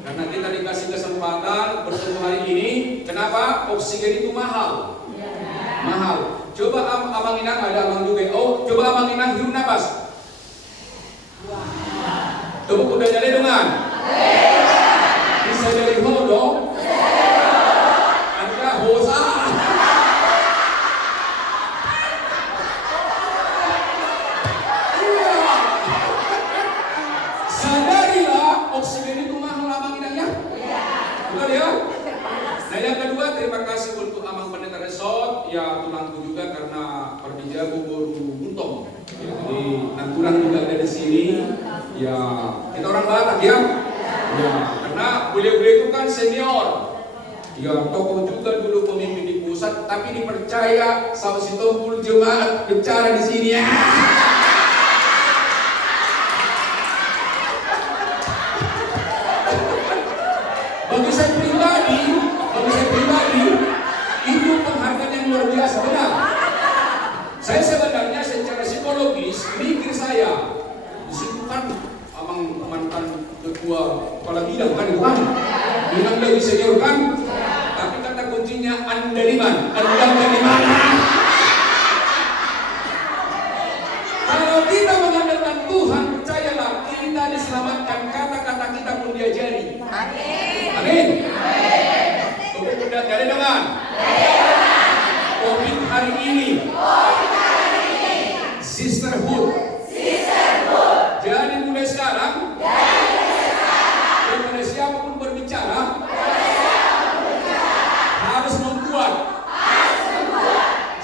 Karena kita dikasih kesempatan bertemu hari ini. Kenapa? Oksigen itu mahal. Mahal. Coba Abang Inang, ada Abang juga. Oh, coba Abang Inang hirup nafas. Tepuk udah jadi dengan. Bisa dari ho dong. Anda hosa. Sadarilah oksigen itu mahal Abang Inang ya. Betul ya? Nah yang kedua, terima kasih untuk Amang Pendeta Resort. Ya tulangku juga karena Perdija Bogor Buntong. Ya, jadi Nantulang juga ada di sini. Ya kita orang Batak ya. Ya karena beliau-beliau itu kan senior. Ya tokoh juga dulu pemimpin di pusat, tapi dipercaya sama si Tumpul jemaat bicara di sini ya. Bagi saya pribadi, itu penghargaan yang luar biasa, benar. Saya sebenarnya secara psikologis mikir saya, di situ kan Amang mantan ketua kepala bidang kan, itu kan, bilang lebih senior kan, tapi kata kuncinya Anda di mana? Anda di mana? Kalau kita mengandalkan Tuhan, percayalah kita diselamatkan, kata-kata kita pun diajari. Amin. Tepuk udah jadi dengan. Topik hari ini. Sisterhood. Jadi mulai sekarang. Kepada siapapun berbicara. Harus membuat.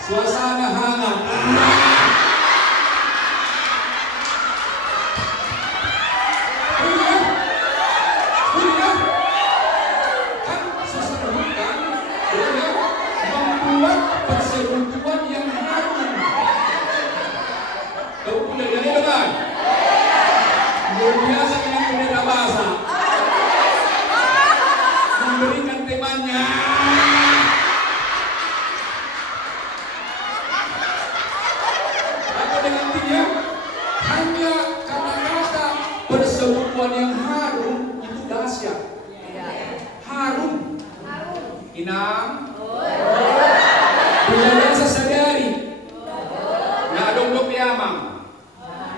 Suasana hangat. Memberikan temanya. Apa dengan dia? Hanya kata-kata persekutuan yang harum itu dahsyat. Harum. Inang. Bila sesadari. Nah dong Amang.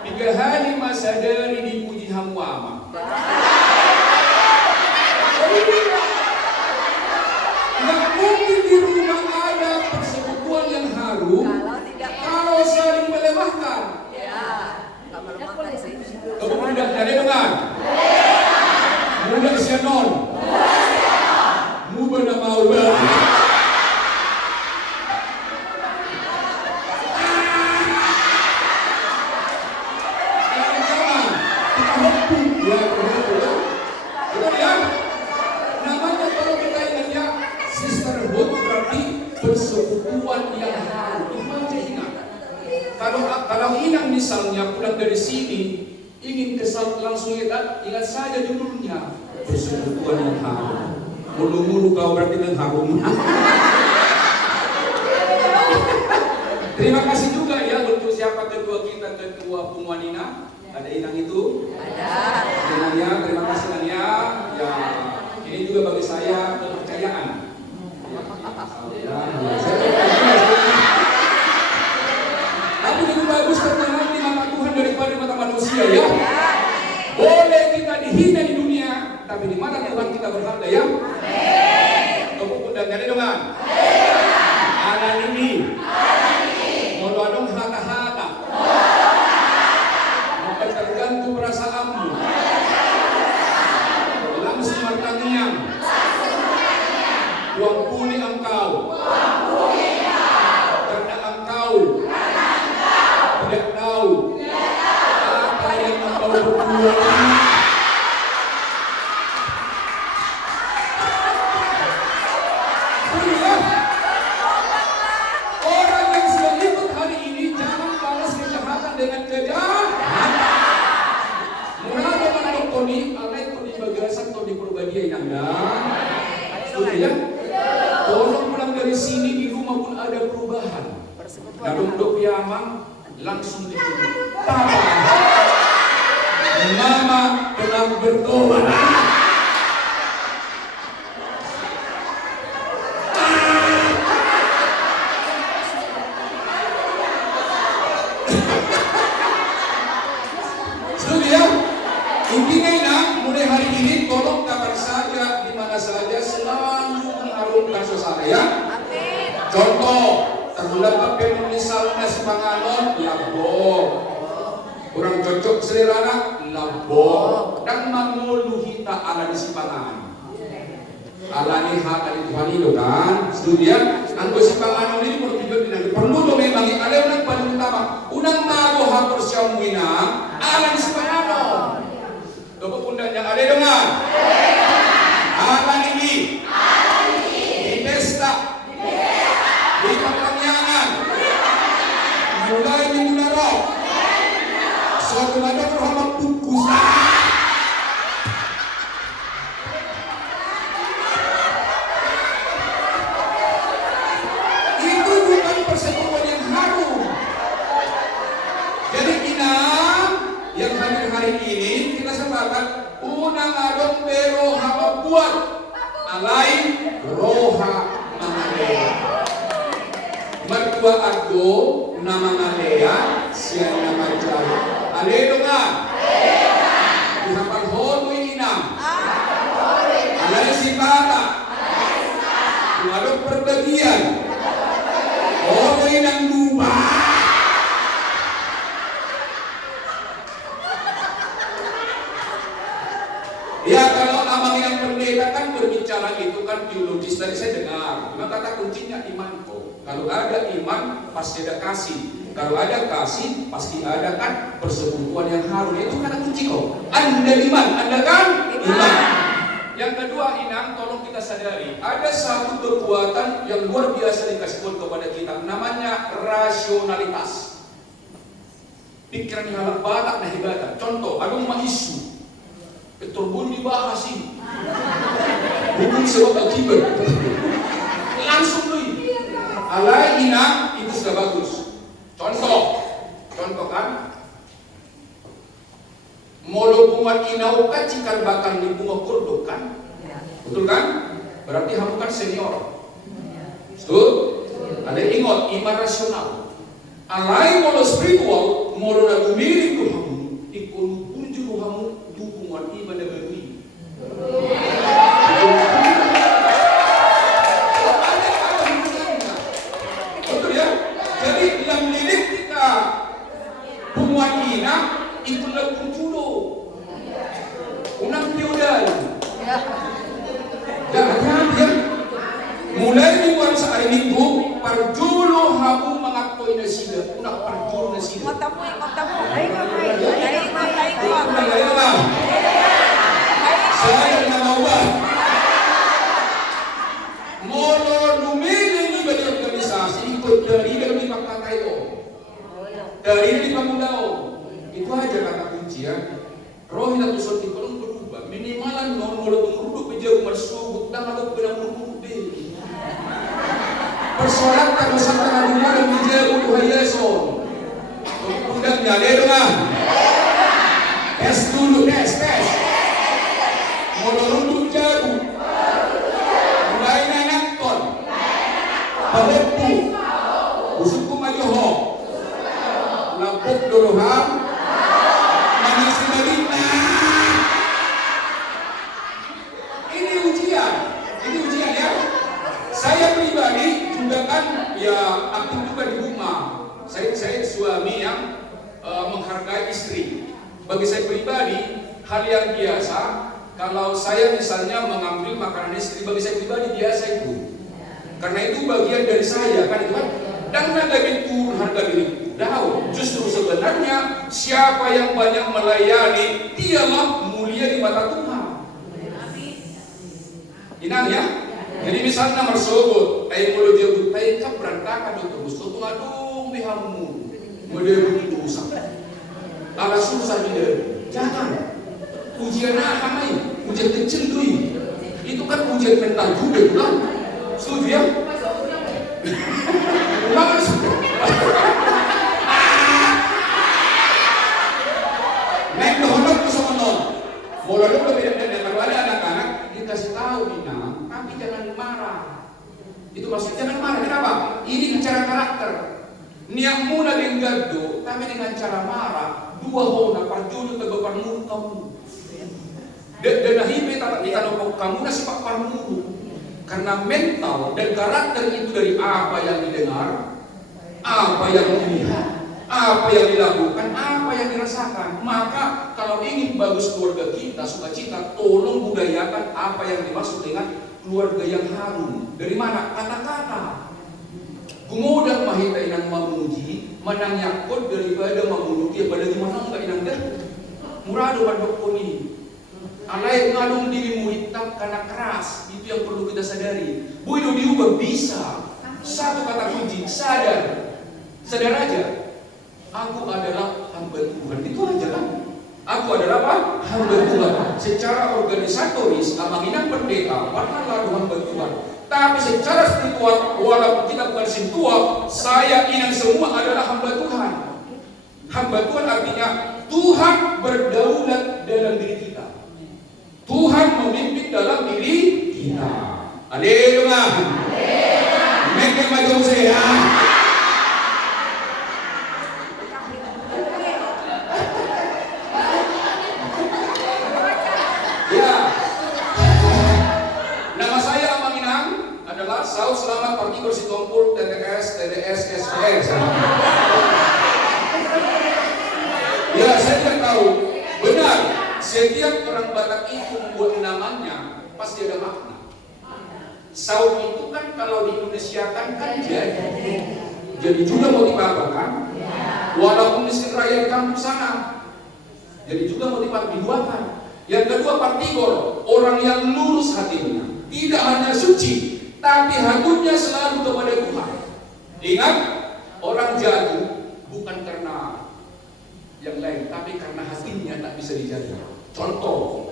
3 hari masa dari dipuji hamu Amang. Nggak mungkin di rumah ada persekutuan yang harum kalau saling melemahkan. Kemudian ada dengan muda Syanon, muda nama Allah. Persekutuan yang harum. Kalau Inang misalnya pulang dari sini ingin kesal langsung ingat saja judulnya persekutuan yang harum. Mulu-mulu kau berarti yang harum. Terima kasih juga ya untuk siapa ketua kita, ketua Pumuanina. Ada Inang itu? Ada. Inangnya, terima kasih Inangnya. Ya, ini juga bagi saya kepercayaan. Tapi lebih bagus terkenal di mata Tuhan daripada mata manusia ya. Boleh kita dihina di dunia, tapi di mata Tuhan kita berharga ya. Tepuk dan jadi dengan. Ada ini. Mau dong hata-hata. Maka tergantung perasaanmu. Langsung martanian. Wampuni engkau. Karena engkau tidak tahu apa yang engkau berbuat. Orang yang sudah ikut hari ini jangan balas kejahatan dengan kejahatan. Murah dengan Tony, alai Tony bagasan Tony Purbadia yang anda. Sudah ya? Tolong pulang dari sini di rumah pun ada perubahan. Kadung dok Amang langsung dibunuh. Papa, Mama telah bertobat. Sudah penulisan si panganon labok. Kurang cocok selera labok. Dan manguluhi ta ala di si panganon. Ala ni hak ali Tuhan itu kan. Studian anggo si panganon ini bertujuan dengan perlu do memang ada yang paling utama. Unang mago hapur siang wina ala di si panganon. Dapat undang yang ada dengan. Ala ini. Di pesta. Di pertanyaan. Mulai minggu naro. Suatu malam Muhammad pukus. Itu bukan persekutuan yang harum. Jadi inang yang hadir hari ini kita sepakat unang adong pero haba buat alai roha mangalea. Mertua aku nama Malea siang nama Jaya. Alelo nga. Dihapal holo inam. Alay si bata. Alok perbagian. Holo inang lupa. Ya kalau abang yang pendeta kan berbicara itu kan teologis tadi saya dengar. Cuma kata kuncinya iman kok. Kalau ada iman pasti ada kasih. Kalau ada kasih pasti ada kan persekutuan yang harum. Itu kata kunci kok. Anda iman, Anda kan iman. Yang kedua inang tolong kita sadari ada satu kekuatan yang luar biasa dikasihkan kepada kita. Namanya rasionalitas. Pikiran yang halak batak nah hibatan. Contoh, ada isu. Betul dibahas ini. Bukan sebab akibat. Langsung lui. Alai inang itu sudah bagus. Contoh kan. Molo bunga inau kan cikal bakal di bunga kurduk kan. Betul kan? Berarti kamu kan senior. Betul? Ada ingat iman rasional. Alai molo spiritual, molo na milik kamu, ikon burju kamu dukungan iman na berwi. Betul ya? Jadi yang milik kita bunga ina itu lagu judo. Unang feudal. Jangan ya. Mulai mingguan sa hari Minggu, parjulo hamu mengaktoy na sila. Unang parjulo na sila. Matamu. Saya na mawag. Molo lumili ni bagi organisasi ikut dari di pakatayo. Dari di pamulao. Itu aja kata kunci ya. Roh na tusot di kolong berubah. Minimalan no molo tumuruduk bejau marsubut dan ada benang persoalan kan masalah rumah dan bijak Tuhan Yesus. Undang nyale dong. Tes dulu, tes. Molorunduk jago. Mulai nanakton. Pahepu. Usuk majoho. Lampuk doroham. Manis sebaliknya. Ini ujian ya. Saya pribadi juga kan ya aktif juga di rumah. Saya suami yang menghargai istri. Bagi saya pribadi hal yang biasa kalau saya misalnya mengambil makanan istri, bagi saya pribadi biasa itu. Karena itu bagian dari saya kan itu kan. Dan naga itu harga diri. Tahu justru sebenarnya siapa yang banyak melayani dialah mulia di mata Tuhan. Inang ya. Jadi misalnya mersebut, ayo mulai dia butai kan berantakan itu gusto tuh aduh bihamu, mulai itu susah. Ala susah dia, jangan. Ujian apa nih? Ujian kecil tuh, itu kan ujian mental juga bukan? Setuju ya? Ulang Nek dohonok tuh sama non, bola lu beda kalau ada anak-anak dikasih tahu Nina. Tapi jangan marah. Itu maksudnya jangan marah. Kenapa? Ini cara karakter. Niatmu na lenggado, tapi dengan cara marah, dua hona parjulo tago parmuru kamu. Dan nahibe tatak kita kamu na sipak parmuru. Karena mental dan karakter itu dari apa yang didengar, apa yang dilihat, apa yang dilakukan, apa yang dirasakan. Maka kalau ingin bagus keluarga kita, sukacita, tolong budayakan apa yang dimaksud dengan keluarga yang harum. Dari mana? Kata-kata. Gumodang mahita inang mamuji, manang yakot daripada mamunuki, pada gimana enggak inang dah. Murado pandok koni. Alay ngalung diri muhitab karena keras. Itu yang perlu kita sadari. Bodoh diubah bisa. Satu kata kunci, sadar. Sadar aja. Aku adalah hamba Tuhan. Itu aja kan. Aku adalah apa? Hamba Tuhan. Secara organisatoris, abang inang pendeta, pernah lalu hamba Tuhan. Tapi secara spiritual, walaupun kita bukan sintua, saya inang semua adalah hamba Tuhan. Hamba Tuhan artinya Tuhan berdaulat dalam diri kita. Tuhan memimpin dalam diri kita. Haleluya. Mereka maju saya. Ya. Nama saya Amang Inang adalah Saud Selamat Partikul Situangpul TTS TDS SPS. Ya, saya tidak tahu. Benar. Setiap orang Batak itu membuat namanya pasti ada makna. Saud itu kan kalau di Indonesia kan jadi juga motivator kan. Walaupun miskin raya di kampung sana, jadi juga motivator dibuatkan. Yang kedua partigor, orang yang lurus hatinya, tidak hanya suci, tapi hatinya selalu kepada Tuhan. Ingat, orang jatuh bukan karena yang lain, tapi karena hatinya tak bisa dijaga. Contoh,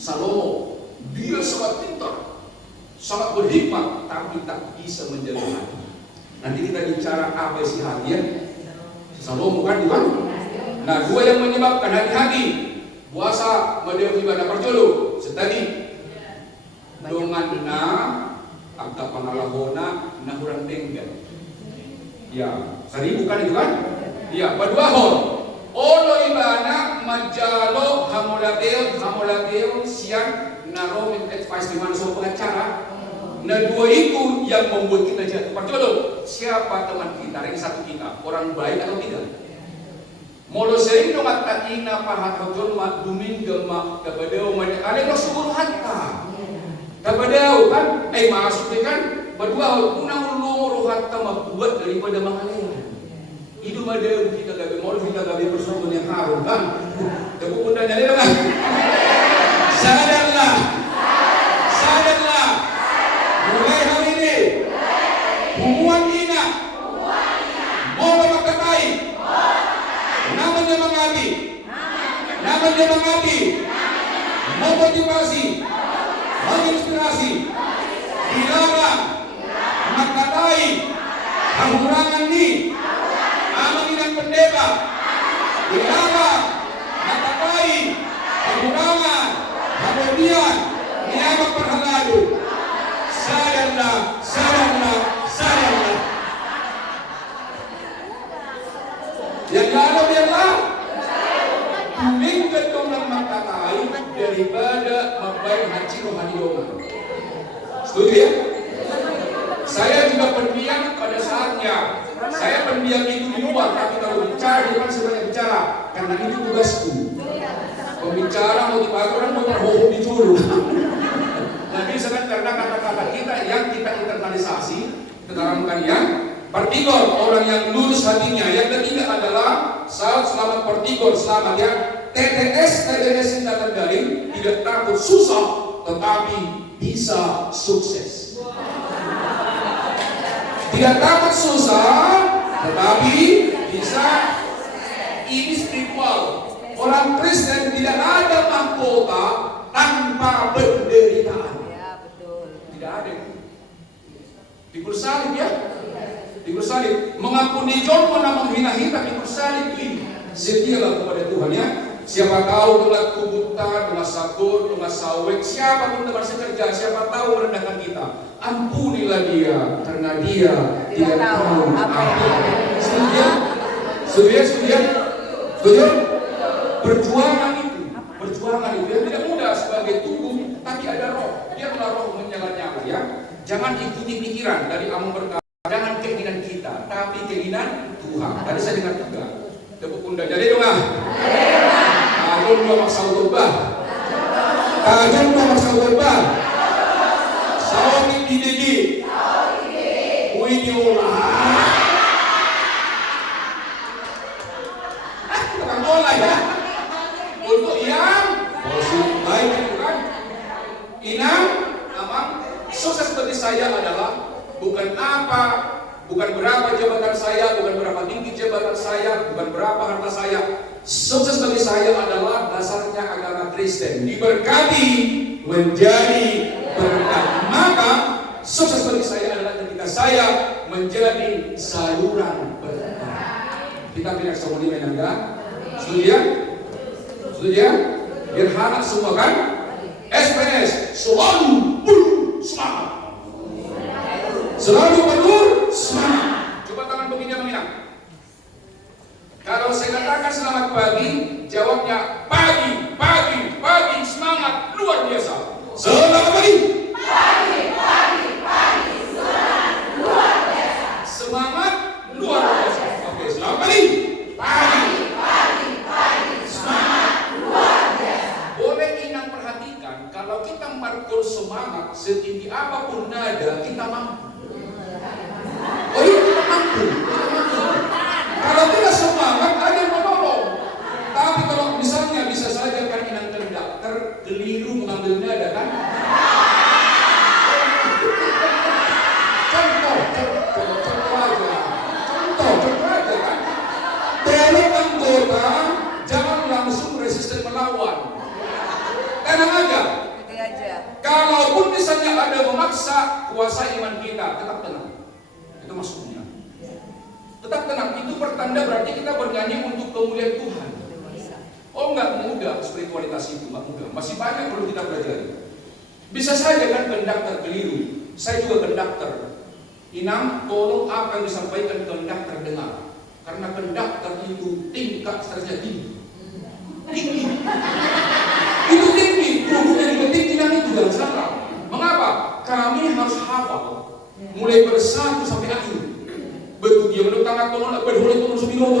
Salomo, dia sangat pintar, sangat berhikmat, tapi tak bisa menjaga hati. Nanti kita bicara apa isi hati ya. Salomo kan bukan? Nah, dua yang menyebabkan hati-hati, puasa, media ibadah perjolo, setadi, dongan na, agak pangalahona, nahuran tenggan. Ya, sari bukan itu kan? Ya, baduahon. Olo ibana majalo hamulateo siang naromin advice di mana soal pengacara. Nah, dua itu yang membuat kita jatuh perjodoh. Siapa teman kita, yang satu kita, orang baik atau tidak? Molo sering dong ina pahat hajol mak dumin gemak kabadeo mana ada lo subur hatta. Kabadeo kan, masuk kan? Berdua unang ulur hatta membuat daripada mangalean. Itu ada kita gabe mau kita gabe bersama yang harum kan. Tepuk pundaknya dia kan. Sadarlah. Sadarlah. Mulai hari ini. Humuan ina. Mau makatai. Namanya mengabdi. Namanya mengabdi. Memotivasi. Menginspirasi. Dilarang. Makatai. Pengurangan nih. Amang Inang pendeta, dilarang, matakai, pengurangan, kemudian niaga perhaladu. Sadarlah, sadarlah, sadarlah. Yang lalu biarlah, minggat dong matakai daripada membayar haji rohani dongan. Setuju ya? Saya juga pendiam pada saatnya. Saya pendiam itu di luar, tapi kalau bicara dia kan sebenarnya bicara, karena itu tugasku. Pembicara motivator kan mau terhohong di juru. Nah, bisa kan karena kata-kata kita yang kita internalisasi, kita tanamkan yang partigor, orang yang lurus hatinya. Yang ketiga adalah Saud Selamat Partigor, selamat ya. TDS tidak terdaring, tidak takut susah, tetapi bisa sukses. Tidak takut susah, tetapi bisa. Ini spiritual. Orang Kristen tidak ada mahkota tanpa penderitaan. Ya, betul. Tidak ada. Pikul salib ya. Pikul salib. Mengampuni John pernah menghina-hina pikul salib ini. Setialah kepada Tuhan ya. Siapa tahu dengan kubuta, dengan sakur, dengan sawit, siapapun teman sekerja, siapa tahu merendahkan kita. Ampunilah dia, karena dia tidak tahu apa yang ada. Setuju? Setuju? Setuju? Setuju? Perjuangan itu yang tidak mudah sebagai tubuh, tapi ada roh. Biarlah roh menyala-nyala ya. Jangan ikuti pikiran dari Amang berkata, jangan keinginan kita. saya dengar juga. Tepuk pundak jadi dong ah. Kalau dua maksa utubah. Kalau dua maksa utubah. Sawi didi. Wini ulah. Bukan bola ya. Untuk yang positif baik itu kan. Inang, amang, sukses bagi saya adalah bukan berapa jabatan saya, bukan berapa tinggi jabatan saya, bukan berapa harta saya. Sukses bagi saya adalah dasarnya agama Kristen, diberkati menjadi berkat. Maka sukses bagi saya adalah ketika saya menjadi saluran berkat. Kita pindah semua di mana? Setuju ya? Setuju ya? Biar hangat semua kan? SPS selalu penuh semangat. Selalu penuh semangat. Coba tangan begini menginap. Kalau saya katakan selamat pagi, jawabnya pagi, pagi, pagi, semangat luar biasa. Selamat pagi. Pagi, pagi, pagi, semangat luar biasa. Semangat luar biasa. Oke, selamat pagi. Pagi, pagi, pagi, semangat luar biasa. Boleh Inang perhatikan, kalau kita markul semangat setinggi apapun nada, kita mampu. Oh iya, kita mampu. Kalau tidak semangat, ada yang menolong. Tapi kalau misalnya bisa saja kan Inang terkeliru mengambil nada kan? Contoh aja kan? Tolong anggota jangan langsung resisten melawan. Tenang aja. Kalaupun misalnya ada memaksa kuasa iman kita, tetap tenang. Itu maksudnya. Tetap tenang, itu pertanda berarti kita bernyanyi untuk kemuliaan Tuhan. Oh enggak mudah spiritualitas itu, enggak mudah. Masih banyak perlu kita pelajari. Bisa saja kan konduktor keliru. Saya juga konduktor. Inang, tolong apa yang disampaikan konduktor dengar. Karena konduktor itu tingkat stresnya tinggi. Tinggi. Itu tinggi, tubuhnya juga tinggi dan itu jangan salah. Mengapa? Kami harus hafal mulai bersatu sampai akhir. Betul dia menurut tangan tolong berhulung turun sebelum.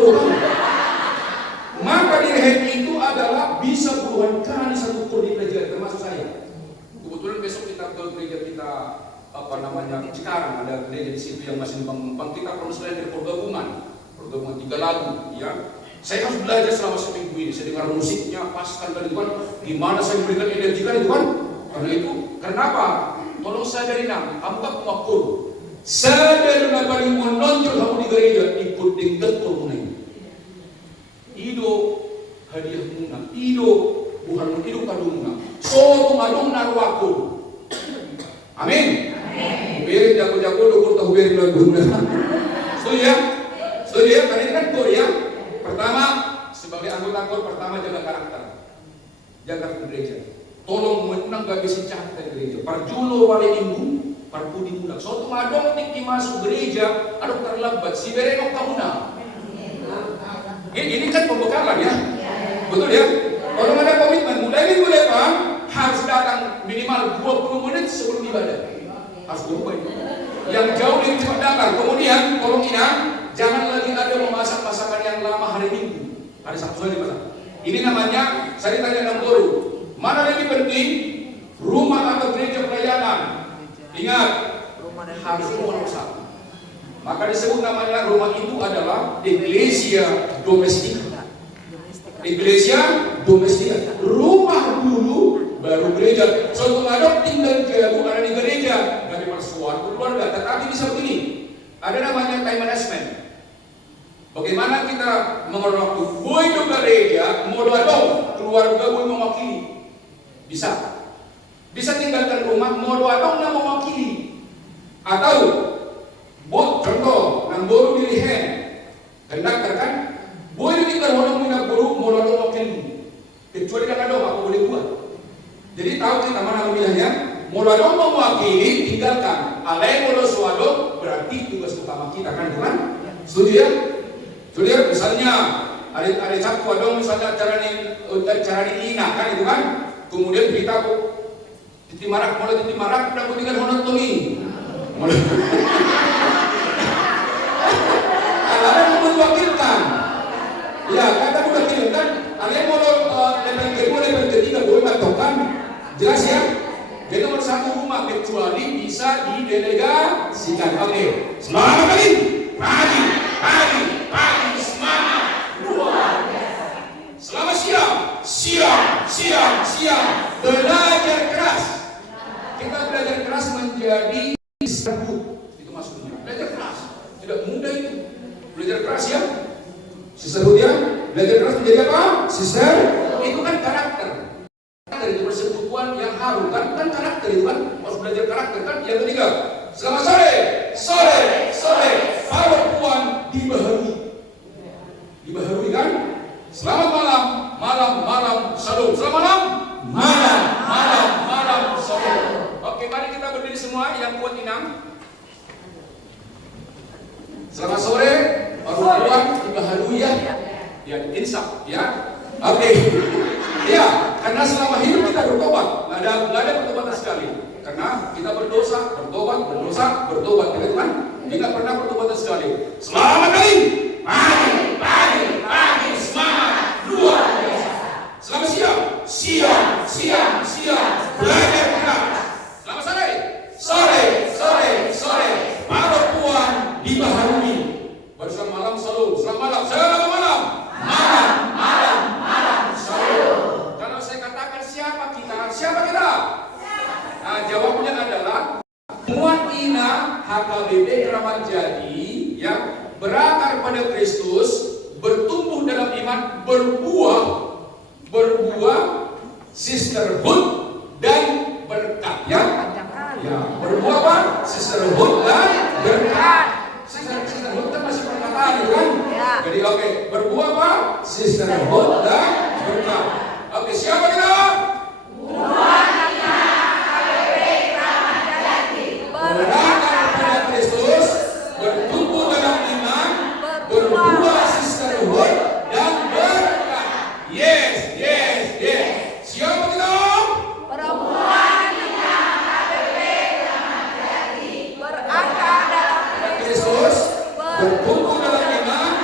Maka direct itu adalah bisa puluhan kali satu kali dipelajari termasuk saya. Kebetulan besok kita ke gereja kita Cikarang, ada gereja di situ yang masih numpang kita perlu selain dari pergabungan 3 lagu ya. Saya harus belajar selama seminggu ini. Saya dengar musiknya paskan dari Tuhan. Gimana saya memberikan energi kan itu kan? Karena itu, kenapa? Tolong sadari nang, kamu tak mengakur. Sadar na paling menonjol kamu di gereja ikut tingkat turunnya. Ido hadiah muna, ido bukan ido kadungna. So tumadung narwaku. Amin. Biar jago-jago dokter tahu biar lagu. Setuju ya? Setuju ya? Karena ini kan kor ya. Pertama, sebagai anggota kor pertama jaga karakter. Jaga gereja. Tolong menang gak bisa cahat dari gereja. Parjulo wali minggu, parpudi pulang. So tumadong tik masuk gereja, adok terlambat. Si berengok kamuna. Ini kan pembekalan ya. Betul ya? Kalau ada komitmen, mulai minggu depan harus datang minimal 20 menit sebelum ibadah. Harus 20 menit. Yang jauh lebih cepat datang. Kemudian, tolong Inang, jangan lagi ada memasak masakan yang lama hari Minggu. Hari Sabtu saja dimasak. Ini namanya, saya ditanya Namboru, mana lebih penting, rumah atau gereja pelayanan? Ingat, harus rumah satu. Maka disebut namanya rumah itu adalah Iglesia Domestika. Iglesia Domestika. Rumah dulu, baru gereja. Suatu ngadok tinggal jauh ada di gereja, dari persuan keluarga. Tetapi bisa begini, ada namanya time management. Bagaimana kita mengelola waktu? Boy do gereja, mau dong keluarga boy mewakili. Bisa. Bisa tinggalkan rumah, mau dong mewakili. Atau buat contoh, nang baru dilihat, konduktor kan, boleh tinggal orang minat guru, mau lalu wakil, kecuali kan ada apa boleh buat. Jadi tahu kita mana memilihnya, mau lalu mewakili, tinggalkan. Alai bolos wado berarti tugas utama kita kan, bukan? Setuju ya? Setuju ya? Misalnya ada satu wadong misalnya cara di ina kan itu kan, kemudian berita titi marak, mulai titi marak, udah tinggal monotoni. Ada yang diwakilkan, Ya, kata udah kirim kan. Kalian mau level kedua, level ketiga, gue matokan. Jelas ya? Jadi nomor satu rumah kecuali bisa didelegasikan. Oke. Semangat pagi. Pagi. Semangat. Luar biasa. Selamat siang. Belajar keras. Kita belajar keras menjadi serbu. Itu maksudnya. Belajar keras. Tidak mudah itu. Belajar keras ya. Sisterhood ya. Belajar keras menjadi apa? Sister. Itu kan karakter. Itu persekutuan yang harum kan karakter itu kan. Harus belajar karakter kan. Yang ketiga. Selamat sore. Perempuan dibaharui kan. Selamat malam. Shalom. Selamat malam. Shalom. Oke, mari kita berdiri semua yang kuat inang. Selamat sore, perempuan dibaharui ya. Ya, insaf ya. Oke. Ya, karena selama hidup kita bertobat, nggak ada pertobatan sekali. Karena kita berdosa, bertobat, gitu kan? Tidak pernah pertobatan sekali. Selamat pagi, semangat, luar biasa. Selamat siang, belajar keras. Selamat sore, perempuan dibaharui. Baru selamat malam, selamat malam. Shalom. Kalau saya katakan siapa kita? Nah, jawabnya adalah muat ina HKBP Keramat Jati ya, berakar pada Kristus, bertumbuh dalam iman, berbuah sisterhood dan berkat ya. Ya, berbuah apa? Sisterhood dan berkat. Sisterhood kan masih perkataan kan? Ya. Jadi oke, berbuah apa? Sisterhood dan berkat. Oke, siapa kita? Berakar pada Kristus, bertumbuh dalam iman, berbuah sisterhood dan berkat. Yes. Siapa kita? Perempuan yang HKBP Keramat Jati, berakar dalam Kristus, bertumbuh dalam iman,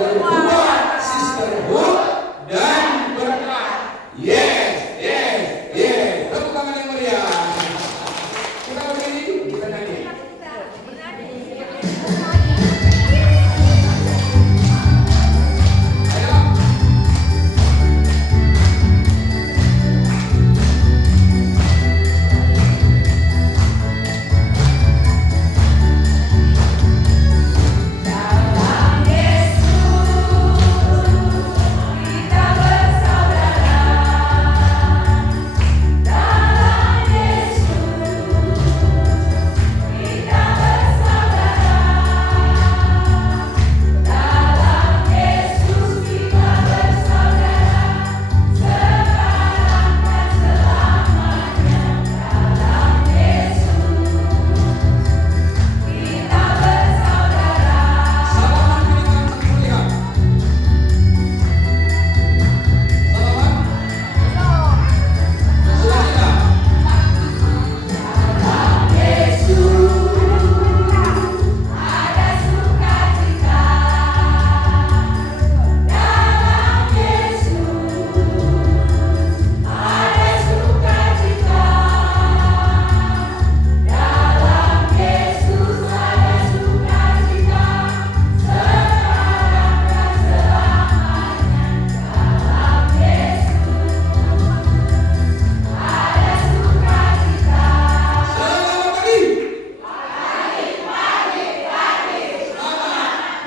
berbuah sisterhood dan berkat. Yes. Tepuk tangan yang meriah. Kita berdiri, kita nyanyi. Ayo. dalam Yesus kita bersaudara. Dalam Yesus kita bersaudara. Dalam Yesus kita bersaudara. Sekarang dan selamanya. Dalam Yesus kita bersaudara. Salaman berikan satu melihat. Salaman. Sudah tidak? Dalam Yesus ada sukacita. Dalam Yesus ada sukacita. Dalam Yesus ada sukacita. Sekarang dan selamanya. Dalam Yesus ada sukacita. Selamat pagi.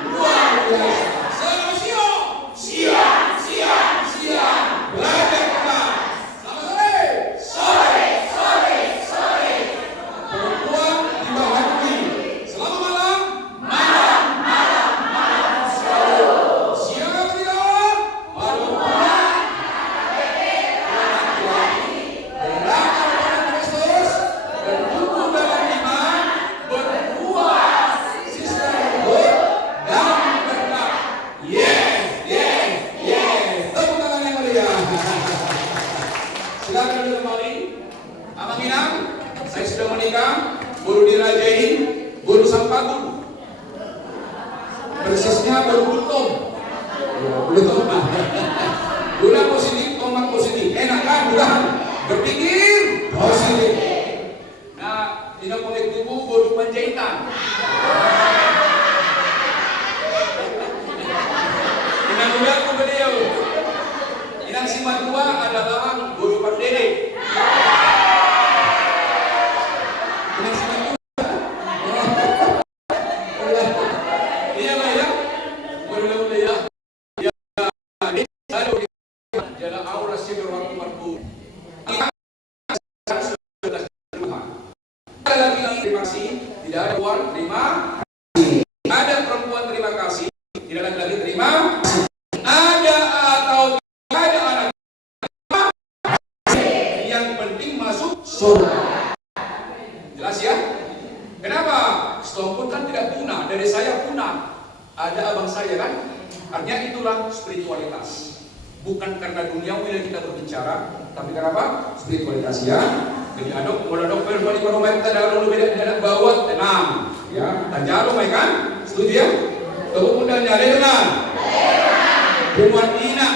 Luar biasa. Selamat siang. Belajar keras. Selamat sore. Perempuan dibaharui. Selamat malam. Siapa kita? Perempuan berakar pada Kristus, bertumbuh dalam iman, berbuah sisterhood dan berkat. Yes. Tepuk tangan yang meriah. Silakan kembali. Abang Inang, saya sudah menikah, baru dirajain, baru sampagul. Persisnya baru belum. Betul. Gula positif, tomat positif. Enak kan? Bukan? Berpikir positif. Nah, tidak pakai tubuh bodoh penjahitan. Inang udah aku beliau. Inang si matua adalah bodoh pandede. Inang si matua. Iya Mbak ya? Boleh ya. Ya, ini lalu adalah aura sih berwaktu marfu. Ada lagi terima kasih, tidak ada perempuan terima kasih. Ada perempuan terima kasih, tidak ada lagi terima kasih. Ada atau tidak ada anak yang penting masuk surga. Jelas ya? Kenapa? Stone pun kan tidak punah, dari saya punah. Ada abang saya kan? Artinya itulah spiritualitas. Bukan karena duniawi yang kita berbicara, tapi karena apa? Spiritualitas ya. Jadi adok, waladok, berbalik berumah kita dalam beda dengan bawa tenang, ya. Dan jarum, kan? Setuju ya? Kemudian ada dengan Buat Ina,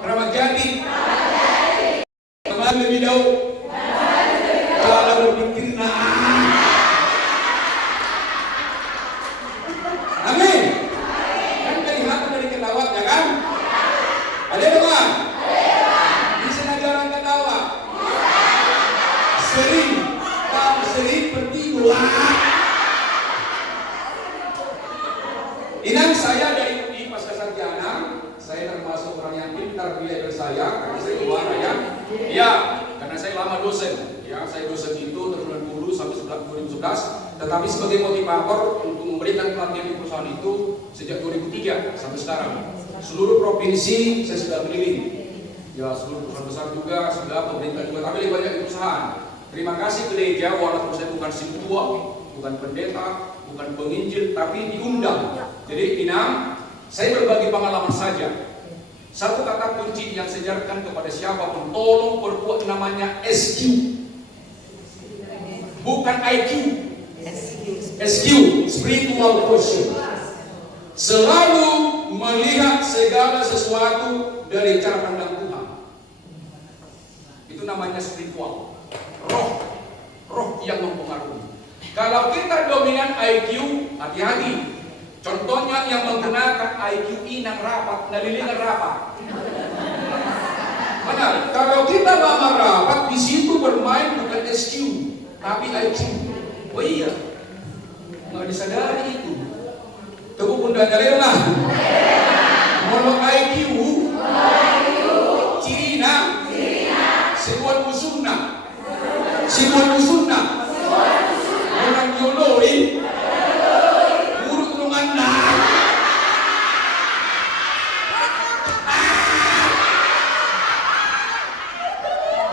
Keramat Jati, kembali lebih jauh. Kalau berpikir amin. Kan kelihatan dari ketawanya kan? Ada teman? Bisa ngajaran ketawa. Sering bertiga. Inang saya dari UI Pasca Sarjana, saya termasuk orang yang pintar di level saya, karena saya juara ya. Ya, karena saya lama dosen. Ya, saya dosen itu tahun 90 sampai 2011. Tetapi sebagai motivator untuk memberikan pelatihan di perusahaan itu sejak 2003 sampai sekarang. Seluruh provinsi saya sudah keliling. Ya, seluruh perusahaan besar juga, sudah pemerintah juga, tapi lebih banyak di perusahaan. Terima kasih gereja, walaupun saya bukan simtua, bukan pendeta, bukan penginjil, tapi diundang. Jadi Inang, saya berbagi pengalaman saja. Satu kata kunci yang saya ajarkan kepada siapapun, tolong perbuat namanya SQ, bukan IQ. SQ, spiritual quotient. Selalu melihat segala sesuatu dari cara pandang Tuhan. Itu namanya spiritual. Roh yang mempengaruhi. Kalau kita dominan IQ, hati-hati. Contohnya yang menggunakan IQ inang rapat, nalilingan rapat. Benar. Kalau kita lama rapat, di situ bermain bukan SQ, tapi IQ. Oh iya, nggak disadari itu. Tepuk pundak lah. Mono IQ, Cina, sebuah musuhna. Orang yoloi urut nunganda.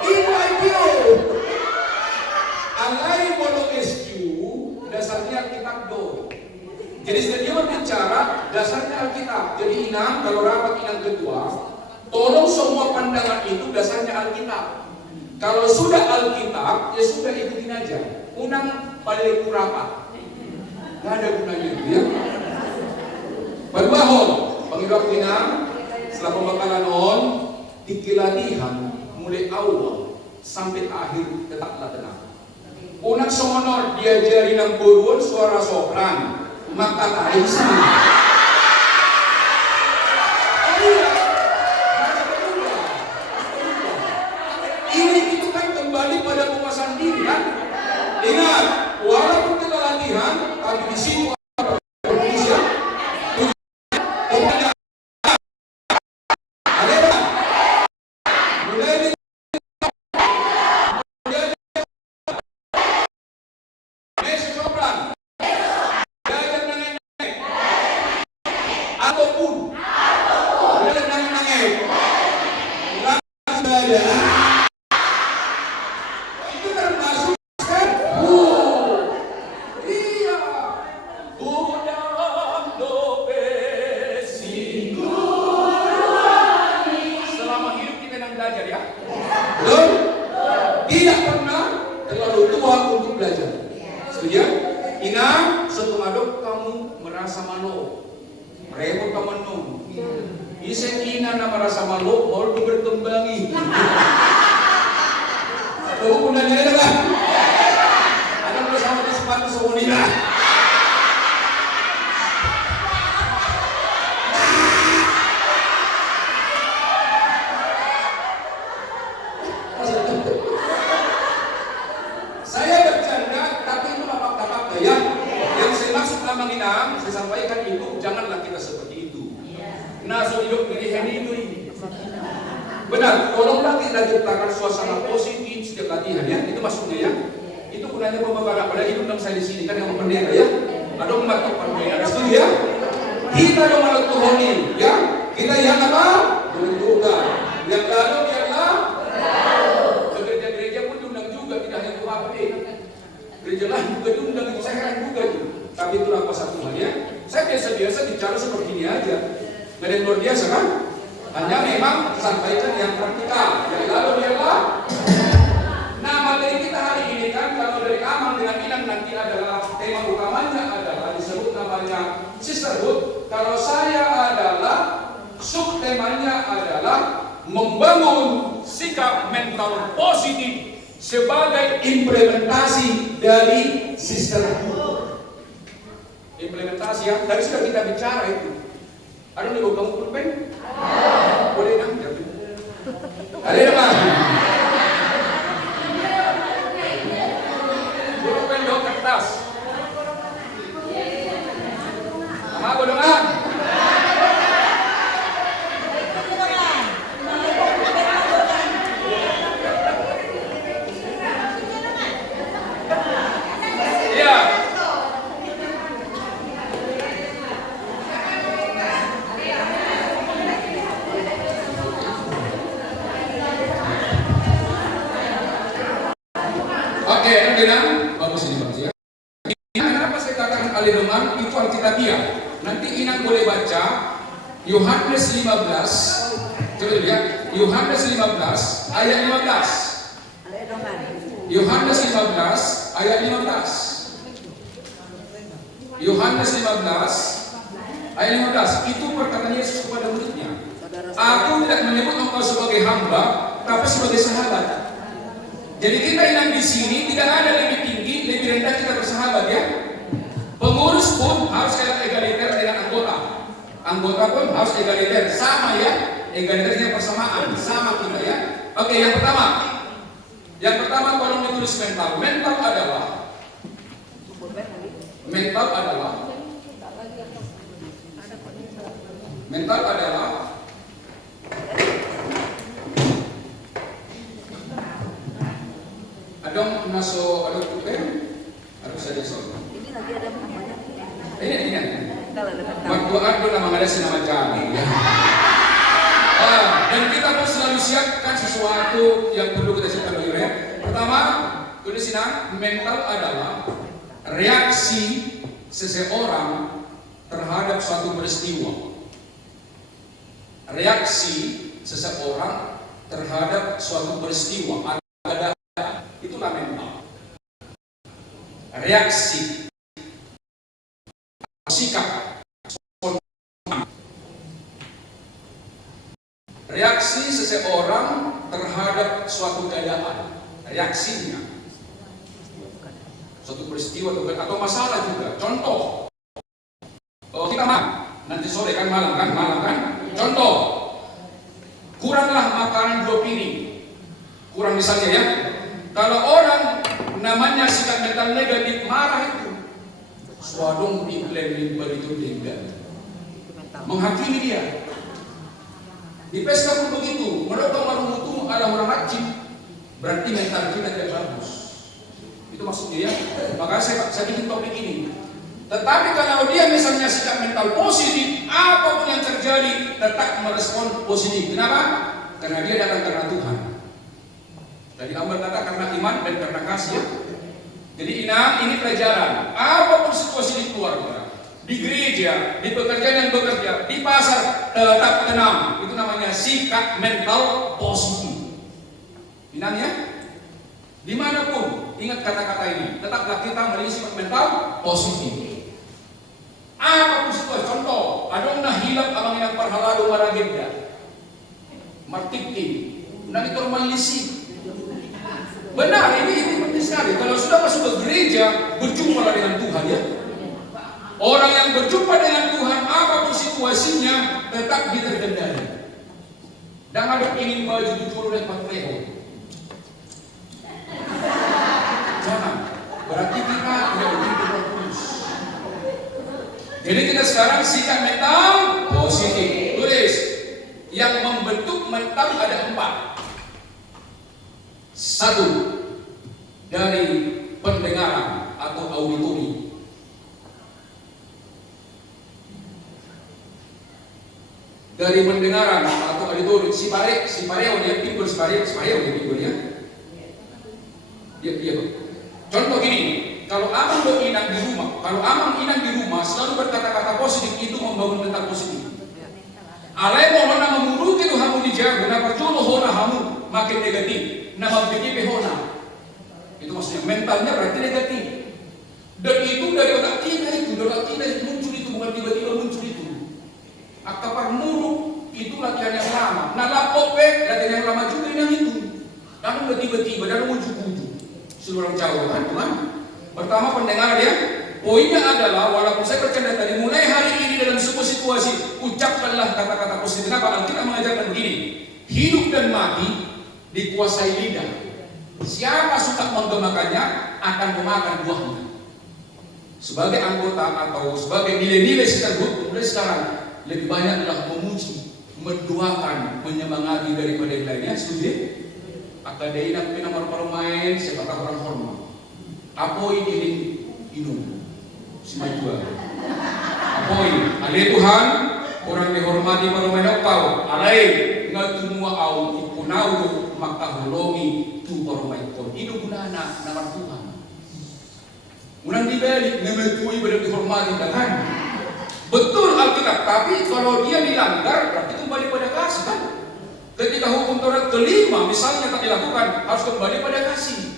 Itu IQ. Alai mono SQ dasarnya Alkitab do. Jadi setelah dia berbicara dasarnya Alkitab. Jadi Inang kalau rapat Inang ketua, tolong semua pandangan itu dasarnya Alkitab. Kalau sudah Alkitab, ya sudah ikutin aja. Unang balik rapat. Gak ada gunanya itu ya. Berbahon, pengidap Inang, setelah pembakalan on, dikilatihan mulai awal sampai akhir tetaplah tenang. Unang semonor diajari nang buruan suara sopran, maka tarik sini. Pada penguasaan diri kan? Ingat, walaupun kita latihan, tapi di situ Indonesia ataupun tidak pernah terlalu tua untuk belajar. Setuju ya? Inang, setelah aduk kamu merasa mano, repot kamu mano, na merasa malu, mau berkembangi. Tahu punanya ada kan? Ada bersama di sepatu semuanya. Saya bercanda, tapi itu fakta-fakta ya. Yang saya maksud Amang Inang, saya sampaikan itu, janganlah kita seperti itu. Naso hidup pilihan itu ini. Benar, tolonglah kita ciptakan suasana positif setiap latihan ya. Itu maksudnya ya. Itu gunanya pembakaran, apalagi undang saya di sini kan yang pendeta ya. Ada umat pendeta, ada setuju ya. Kita dong malah tuhonin ya. Kita yang apa? Menentukan. Yang lalu biarlah. Ke gereja-gereja pun diundang juga, tidak hanya UHP. Gereja lain juga diundang, itu saya heran juga tuh. Tapi itulah kuasa Tuhan ya. Saya biasa-biasa bicara seperti ini aja. Nggak ada yang luar biasa kan? Hanya memang sampaikan yang praktikal. Yang lalu biarlah. Nah, materi kita hari ini kan kalau dari Amang dengan Inang nanti adalah tema utamanya adalah disebut namanya sisterhood. Kalau saya adalah subtemanya adalah membangun sikap mental positif sebagai implementasi dari sisterhood. Implementasi ya, tadi sudah kita bicara itu. Ada nih kamu pulpen? Boleh kan? Ada apa? Pulpen dong kertas. Sama godongan. Oke, Inang, bagus ini bagus ya. Kenapa saya katakan aledoman itu alkitabiah? Nanti Inang boleh baca Yohanes 15, coba lihat Yohanes 15 ayat 15. Yohanes 15 ayat 15. Yohanes 15 ayat 15 itu perkataan Yesus kepada muridnya. Aku tidak menyebut engkau sebagai hamba, tapi sebagai sahabat. Jadi kita yang di sini tidak ada lebih tinggi, lebih rendah, kita bersahabat ya. Pengurus pun harus egaliter dengan anggota. Anggota pun harus egaliter, sama ya. Egaliternya persamaan, sama kita ya. Oke, yang pertama. Yang pertama tolong ditulis mental. Mental adalah adong naso adong kupen harus saja soal. Ini lagi ada namanya. Ini. Waktu ada nama ada nama kami ya. Dan kita pun selalu siapkan sesuatu yang perlu kita siapkan bagi ya. Pertama, tulis sini mental adalah reaksi seseorang terhadap suatu peristiwa. Reaksi seseorang terhadap suatu peristiwa. Itulah mental. Reaksi, sikap, reaksi seseorang terhadap suatu keadaan, reaksinya, suatu peristiwa atau masalah juga. Contoh, kita nanti sore kan malam kan. Contoh, kuranglah makanan 2 piring, kurang misalnya ya. Kalau orang namanya sikap mental negatif, marah itu swadong diklaim begitu tinggal, menghakimi dia. Di pesta pun begitu, mereka marumutu ada orang rajin, berarti mental kita tidak bagus. Itu maksudnya ya. Maka saya bikin topik ini. Tetapi kalau dia misalnya sikap mental positif, apapun yang terjadi tetap merespon positif. Kenapa? Karena dia datang karena Tuhan. Jadi Allah kata karena iman dan karena kasih. Jadi ini pelajaran. Apapun situasi di keluarga, di gereja, di pekerjaan yang bekerja, di pasar, tetap tenang. Itu namanya sikap mental positif. Inang ya. Dimanapun, ingat kata-kata ini. Tetaplah kita memiliki sikap mental positif. Apapun situasi. Contoh, ada hilap abang yang parhalado maragenda. martikti, nanti orang lisi. Benar, ini penting sekali. Kalau sudah masuk ke gereja, berjumpa dengan Tuhan ya. Orang yang berjumpa dengan Tuhan, apapun situasinya, tetap dia terkendali. Jangan ingin maju jujur oleh Patreon. Jangan. Berarti kita tidak begitu fokus. Jadi kita sekarang sikap mental positif. Tulis. Yang membentuk mental ada 4. 1. Dari pendengaran atau auditori. Dari pendengaran atau auditori. Si pareo dia timbul si pareo dia timbul ya. Dia. Contoh gini, kalau amang inang di rumah, selalu berkata-kata positif, itu membangun mental positif. Alai mohon nama muruti tu hamu dijago, nama percuma hona hamu makin negatif, nama BGP hona. Itu maksudnya mentalnya berarti negatif. Dan itu dari otak kita muncul itu bukan tiba-tiba muncul itu. Akapar muruk itu latihan yang lama. Nah lapope latihan yang lama juga yang itu. Lalu tiba-tiba dan ujung-ujung. Seluruh Jawa kan Tuhan. Pertama pendengaran dia. Poinnya adalah walaupun saya bercanda tadi, mulai hari ini dalam sebuah situasi ucapkanlah kata-kata positif. Kenapa? Alkitab mengajarkan begini, hidup dan mati dikuasai lidah. Siapa suka menggemakannya akan memakan buahnya. Sebagai anggota atau sebagai nilai-nilai tersebut, mulai sekarang lebih banyaklah memuji, mendoakan, menyemangati daripada yang lainnya. Setuju? Akadai nak pinamar main sepak orang hormat. Apa ini minum? Si majua. Apa ini? Alai Tuhan, orang dihormati para main kau. Alai ngatunua au ipunau maka holongi tu para main kau. Ini guna nama Tuhan. Unang dibalik ngemetui pada dihormati kan? Betul Alkitab, tapi kalau dia dilanggar berarti kembali pada kasih kan? Ketika hukum Taurat kelima misalnya tak dilakukan, harus kembali pada kasih.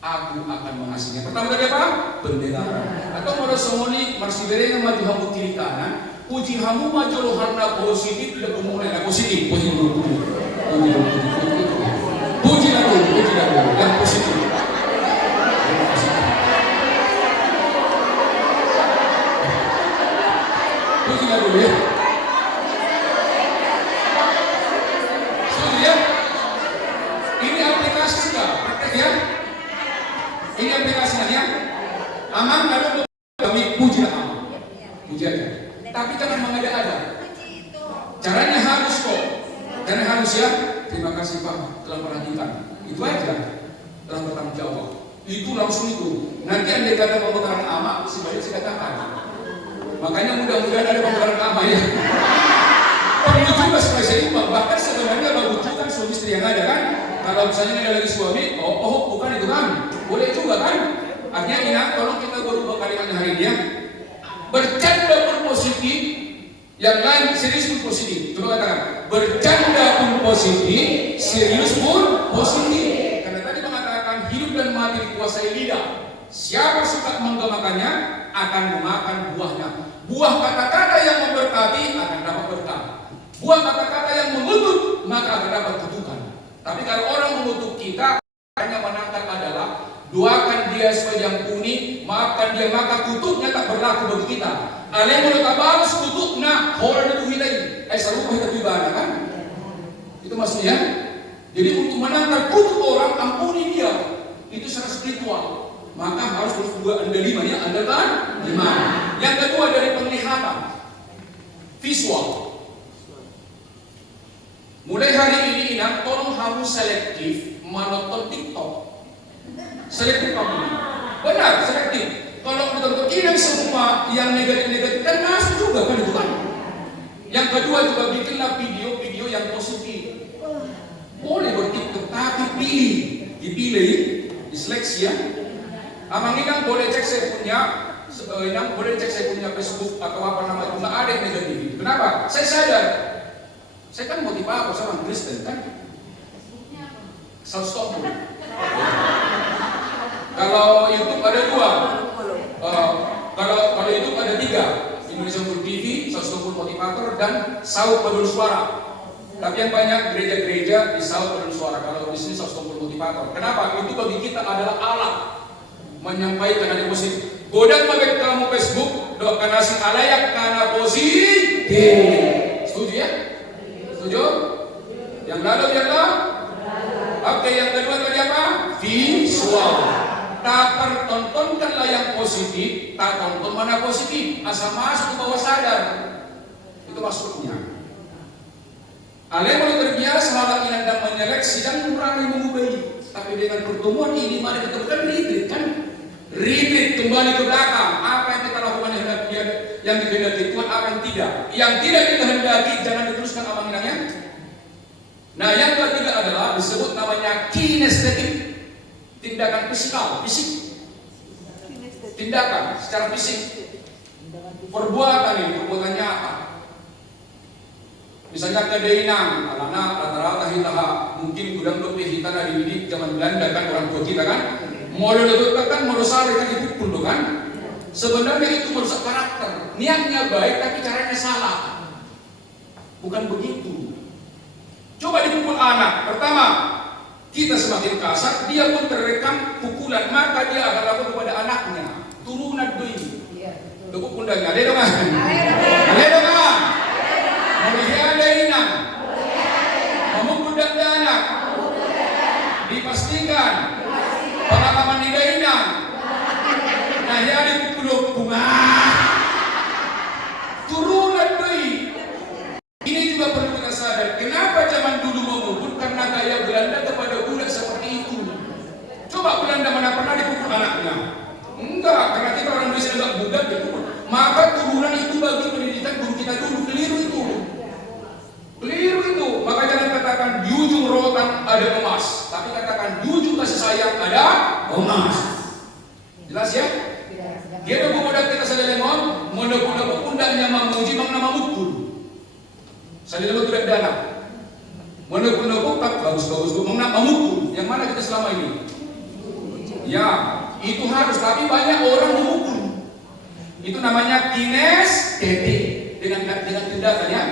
Aku akan mengasihinya. Pertama tadi apa? Pendengaran. Atau kalau somoni marsibere maju hamu kiri kanan, puji hamu maju rohana positif tidak umumnya positif. Puji lagu yang positif. Puji lagu ya. Ya. Ini aplikasi sudah, praktek ya. Ini aplikasinya ya. Aman kalau kami puji aman, puji aja. Tapi jangan mengada-ada. Caranya harus kok. Caranya harus ya. Terima kasih Pak telah perhatikan. Itu aja. Telah bertanggung jawab. Itu langsung itu. Nanti anda kata pemutaran amak, sebaliknya saya katakan. Makanya mudah-mudahan ada pemutaran amak ya. Perlu juga supaya seimbang. Bahkan sebenarnya bagus juga suami istri yang ada kan. Kalau misalnya ada lagi suami, bukan itu kan. Boleh juga kan. Artinya ingat, tolong kita berubah kalimatnya hari ini ya. Bercanda pun positif, yang lain serius pun positif. Coba katakan, bercanda pun positif, serius pun positif. Karena tadi mengatakan hidup dan mati dikuasai lidah. Siapa suka menggemakannya akan memakan buahnya. Buah kata-kata yang memberkati akan dapat berkah. Buah kata-kata yang mengutuk maka akan dapat kutukan. Tapi kalau orang mengutuk kita, hanya menangkap adalah doakan dia supaya diampuni, maafkan dia maka kutuknya tak berlaku bagi kita. Alai mulut balas kutuk nah orang itu hitai. Serupa kita ibadah kan? Itu maksudnya. Jadi untuk menangkap kutuk orang, ampuni dia. Itu secara spiritual. Maka harus berdua ada 5 ya, ada kan? 5. Yang kedua dari penglihatan, visual. Mulai hari ini ingat, tolong harus selektif menonton TikTok. Selektif kamu. Benar, selektif. Kalau menonton ini semua yang negatif-negatif kan masuk juga kan itu kan. Yang kedua juga bikinlah video-video yang positif. Boleh berTikTok tapi dipilih, diseleksi ya. Amang inang boleh cek saya punya Facebook atau apa namanya, nggak ada yang negatif. Kenapa? Saya sadar. Saya kan motivator sama Kristen kan. Stop. Kalau YouTube ada 2. Kalau YouTube ada 3. Indonesia Full TV, 120 motivator dan Saud Padul Suara. Tapi yang banyak gereja-gereja disaut dengan suara. Kalau di sini 120 motivator. Kenapa? Itu bagi kita adalah alat menyampaikan hal yang positif. Godang mabek kamu Facebook, doakan nasi alayak karena positif. Setuju ya? Setuju? Yang lalu ialah oke, yang kedua tadi apa? Visual. Tak pertontonkanlah yang positif, tak tonton mana positif. Asal masuk ke bawah sadar. Itu maksudnya. Ale mulai terbiasa hal ini dan menyeleksi dan mengurangi mengubah. Tapi dengan pertemuan ini mari kita bukan retreat kan? Retreat kembali ke belakang. Apa yang kita lakukan yang dikehendaki Tuhan, apa yang tidak. Yang tidak dikehendaki jangan diteruskan apa bilangnya. Nah, yang ketiga adalah disebut namanya kinestetik. Tindakan fisikal, fisik. Tindakan secara fisik. Perbuatan ini, perbuatannya apa? Misalnya kedainan, anak rata-rata hitaha mungkin gudang lebih hitana dididik zaman Belanda kan orang tua kita kan. Modal itu kan modal sari kan dipukul kan. Sebenarnya itu merusak karakter. Niatnya baik tapi caranya salah. Bukan begitu. Coba dipukul anak. Pertama, kita semakin kasar, dia pun terekam pukulan, maka dia akan lakukan kepada anaknya. Turunan doi. Dukuk undangnya, ada dong kan? Ada dong kan? Melihat dainan, memukul dan anak, dipastikan pengalaman di dainan. Nah, ya dipukul bunga. Turunan doi. Ini juga perlu kita sadar. Kenapa zaman dulu memukul? Karena gaya Belanda kepada budak seperti itu. Coba Belanda mana pernah dipukul anaknya? Enggak, karena kita orang Indonesia enggak budak dipukul. Maka turunan itu bagi pendidikan guru kita dulu keliru itu. Keliru itu. Maka jangan katakan di ujung rotan ada emas, tapi katakan di ujung kasih sayang ada emas. Jelas ya? Dia ada budak kita sadar lemon, mondok-mondok undangnya memuji bang nama mukul. Sadar lemon tidak dana. Mondok-mondok tak bagus-bagus bang nama mukul. Yang mana kita selama ini? Ya, itu harus, tapi banyak orang memukul. Itu namanya kinestetik dengan tindakan ya.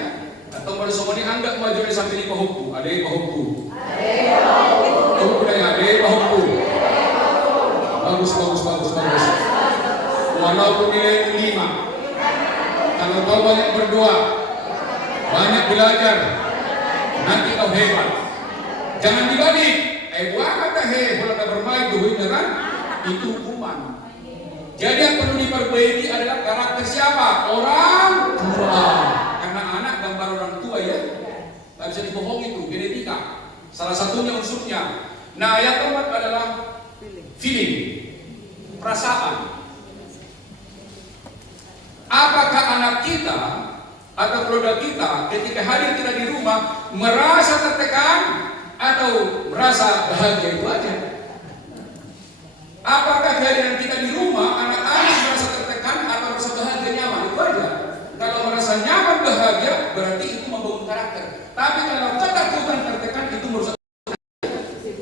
Atau pada semua ini anggap maju dari sampai di pahuku, ada pahuku. Pahuku dah ada pahuku. Bagus. Walaupun nilai 5. Kalau kau banyak berdoa, banyak belajar, nanti kau hebat. Jangan dibalik. Buat kata bola bermain tuh kan? Itu hukuman. Jadi yang perlu diperbaiki adalah karakter siapa? Orang tua. Karena anak gambar orang tua ya. Tak bisa dibohong itu, genetika. Salah satunya unsurnya. Nah, yang keempat adalah feeling, perasaan. Apakah anak kita atau keluarga kita ketika hadir kita di rumah merasa tertekan atau merasa bahagia? Itu aja. Apakah kehadiran kita di rumah anak-anak merasa tertekan atau merasa bahagia nyaman? Itu aja. Kalau merasa nyaman bahagia berarti itu membangun karakter. Tapi kalau ketakutan tertekan itu merusak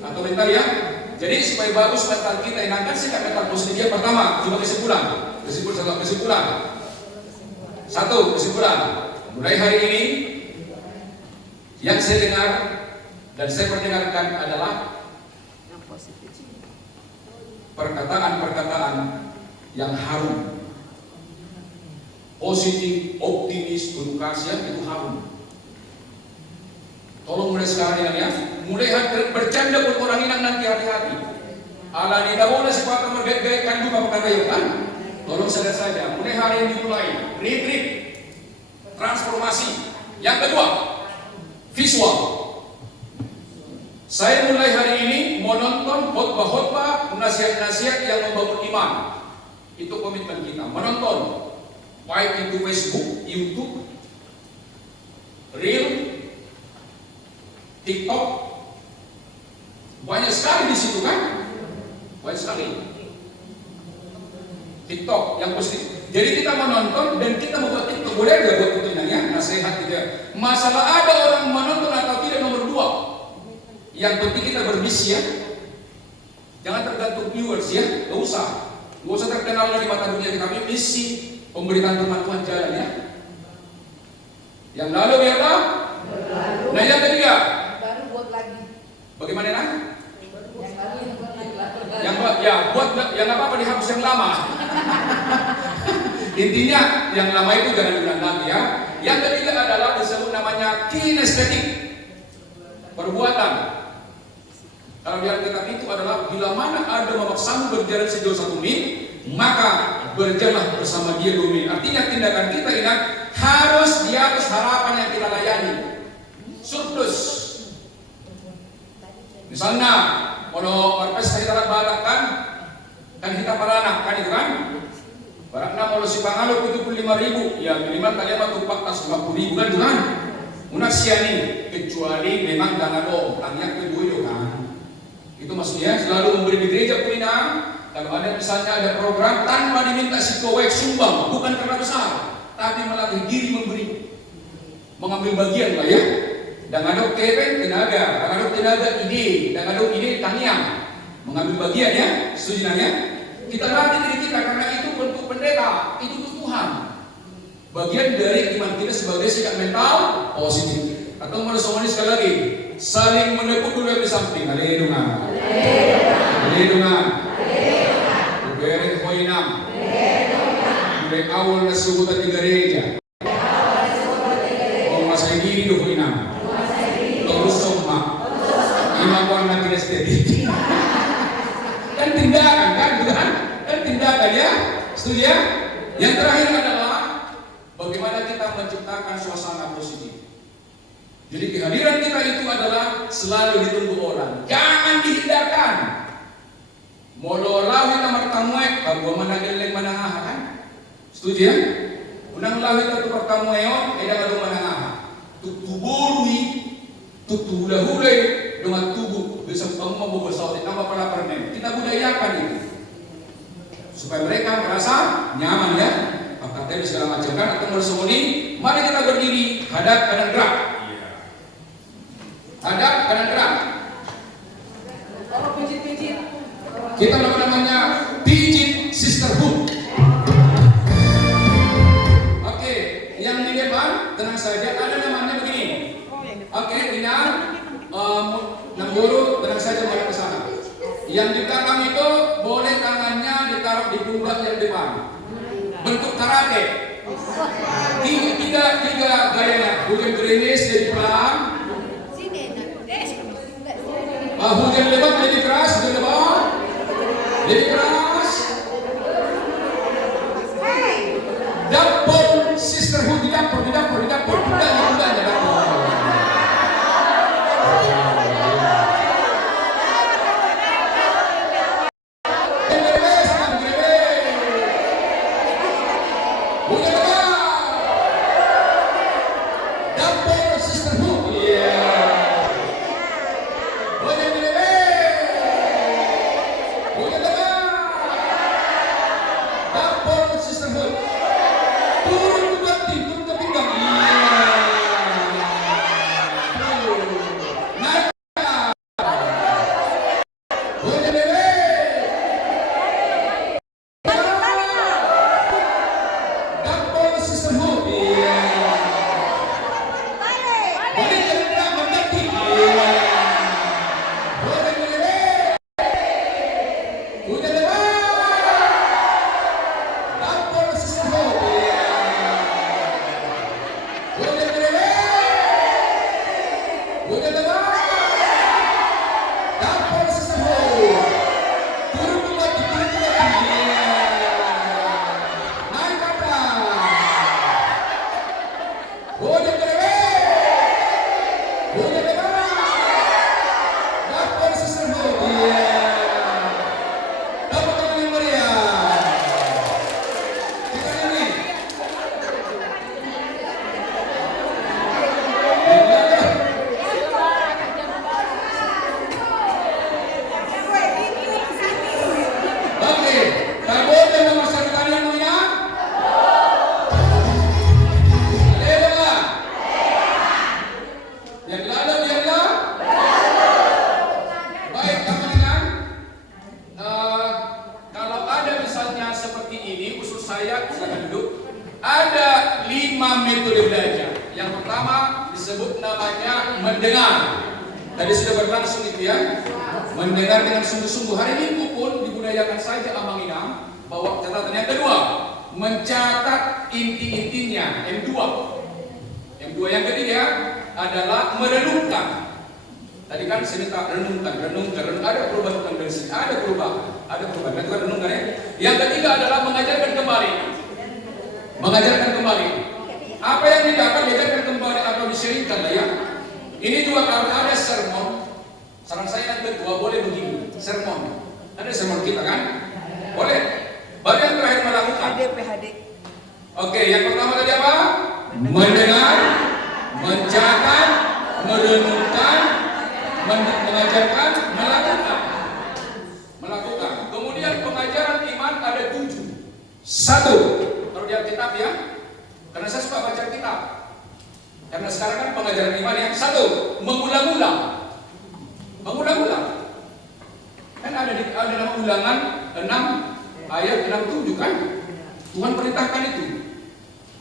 atau mental ya. Jadi supaya bagus mental kita enakkan sikap mental positif dia pertama. Coba kesimpulan. Satu kesimpulan. Mulai hari ini yang saya dengar dan saya perdengarkan adalah perkataan-perkataan yang harum, positif, optimis, penuh kasih itu harum. Tolong mulai sekarang ya, mulai bercanda pun orang hilang nanti hati-hati. Ala tidak boleh sepatah mergait-gaitkan juga perkataan kan? Tolong sadar saja, mulai hari ini mulai retreat, transformasi. Yang kedua, visual. Saya mulai hari ini menonton khotbah-khotbah, nasihat-nasihat yang membangun iman. Itu komitmen kita, menonton. Baik itu Facebook, YouTube, Reel, TikTok. Banyak sekali di situ kan? Banyak sekali. TikTok yang positif. Jadi kita menonton dan kita membuat TikTok. Boleh gak buat pertanyaannya? Nasihat kita. Masalah ada orang menonton atau tidak nomor 2. Yang penting kita berbisnis ya. Jangan tergantung viewers ya. Gak usah terkenal di mata dunia. Tapi misi pemberitaan firman Tuhan jalan ya. Yang lalu biarlah Nah yang ketiga, Baru buat lagi. bagaimana nak? Yang lalu yang buat lagi. Buat yang apa dihapus yang lama. Intinya yang lama itu jangan diulang lagi ya. Yang ketiga adalah disebut namanya kinestetik, perbuatan. Kalau yang ketiga itu adalah bila mana ada memaksamu berjalan sejauh 1 mil, maka berjalanlah bersama dia 2 mil. Artinya tindakan kita ingat harus di atas harapan yang kita layani. Surplus. Misalnya, kalau perpes kita balak kan kita paranak kan itu kan. Barakna kalau si pangalo 75.000, ya minimal kalian waktu 450.000 kan itu kan. Unak siani kecuali memang dangan tanya kedua itu kan. Itu maksudnya selalu memberi di gereja puina. Kalau ada misalnya ada program tanpa diminta si kowek sumbang, bukan karena besar, tapi melatih diri memberi, mengambil bagian lah ya. Dan ada kepeng tenaga, dan ada tenaga ide, dan ada ide taniang, mengambil bagian ya. Setuju ya? Kita latih diri kita karena itu bentuk pendeta, itu Tuhan. Bagian dari iman kita sebagai sikap mental positif. Atau menurut sekali lagi, saling menepuk dulu di samping. Haleluya. Haleluya. Beri koinam. Mulai awal nasubutan di gereja. Oh masa gini do koinam. Terus soma. Imam warna kinestetik. Kan tindakan kan, bukan? Kan tindakan ya. Setuju ya? Yang terakhir adalah bagaimana kita menciptakan suasana positif. Jadi kehadiran kita itu adalah selalu ditunggu orang, jangan dihindarkan. Molo lawi na martamuek, pagwa manageleng manangah kan? Setuju ya? Unang lawi na tu pertamueon, ay dapat manangah. Tutuburi, tutulahulay, dengan tubuh besok kamu mau bersautin nama para permen. Kita budayakan itu supaya mereka merasa nyaman ya. Apakah segala macam kan? Atau bersembunyi, mari kita berdiri, hadap kanan gerak. Hadap kanan gerak. Kalau pijit-pijit. Kita lakukan namanya pijit sisterhood. Oke, yang di depan tenang saja. Ada namanya begini. Oke, ingat, Namburu tenang saja mulai ke sana. Yang di belakang itu boleh tangannya ditaruh di pundak yang depan. Bentuk karate. Tiga gayanya. Hujan gerimis jadi pelan. Hujan lebat jadi keras, hujan lebat jadi keras. Dapur sisterhood di dapur. Budak di dapur. Ada 5 metode belajar. Yang Yang pertama disebut namanya mendengar. Tadi sudah berlangsung itu ya. Mendengar dengan sungguh-sungguh. Hari Minggu pun dibudayakan saja Amang Inam bawa catatan. Yang kedua, mencatat inti-intinya. M2. M2 yang ketiga adalah merenungkan. Tadi kan saya minta renungkan. Ada perubahan dari sini. Ada perubahan. Itu kan renungkan ya. Yang ketiga adalah mengajarkan kembali. Apa yang didapat diajarkan kembali atau disyaringkan lah ya. Ini juga kalau ada sermon. Saran saya yang kedua boleh begini. Sermon. Ada sermon kita kan? Boleh. Baru yang terakhir melakukan. PHD. Oke, yang pertama tadi apa? Mendengar, mencatat, merenungkan, mengajarkan, melakukan. Kemudian pengajaran iman ada 7. 1, kalau di Alkitab ya, karena saya suka baca kitab. Karena sekarang kan pengajaran iman yang 1, mengulang-ulang. Kan ada dalam Ulangan 6 ayat 67 kan? Tuhan perintahkan itu.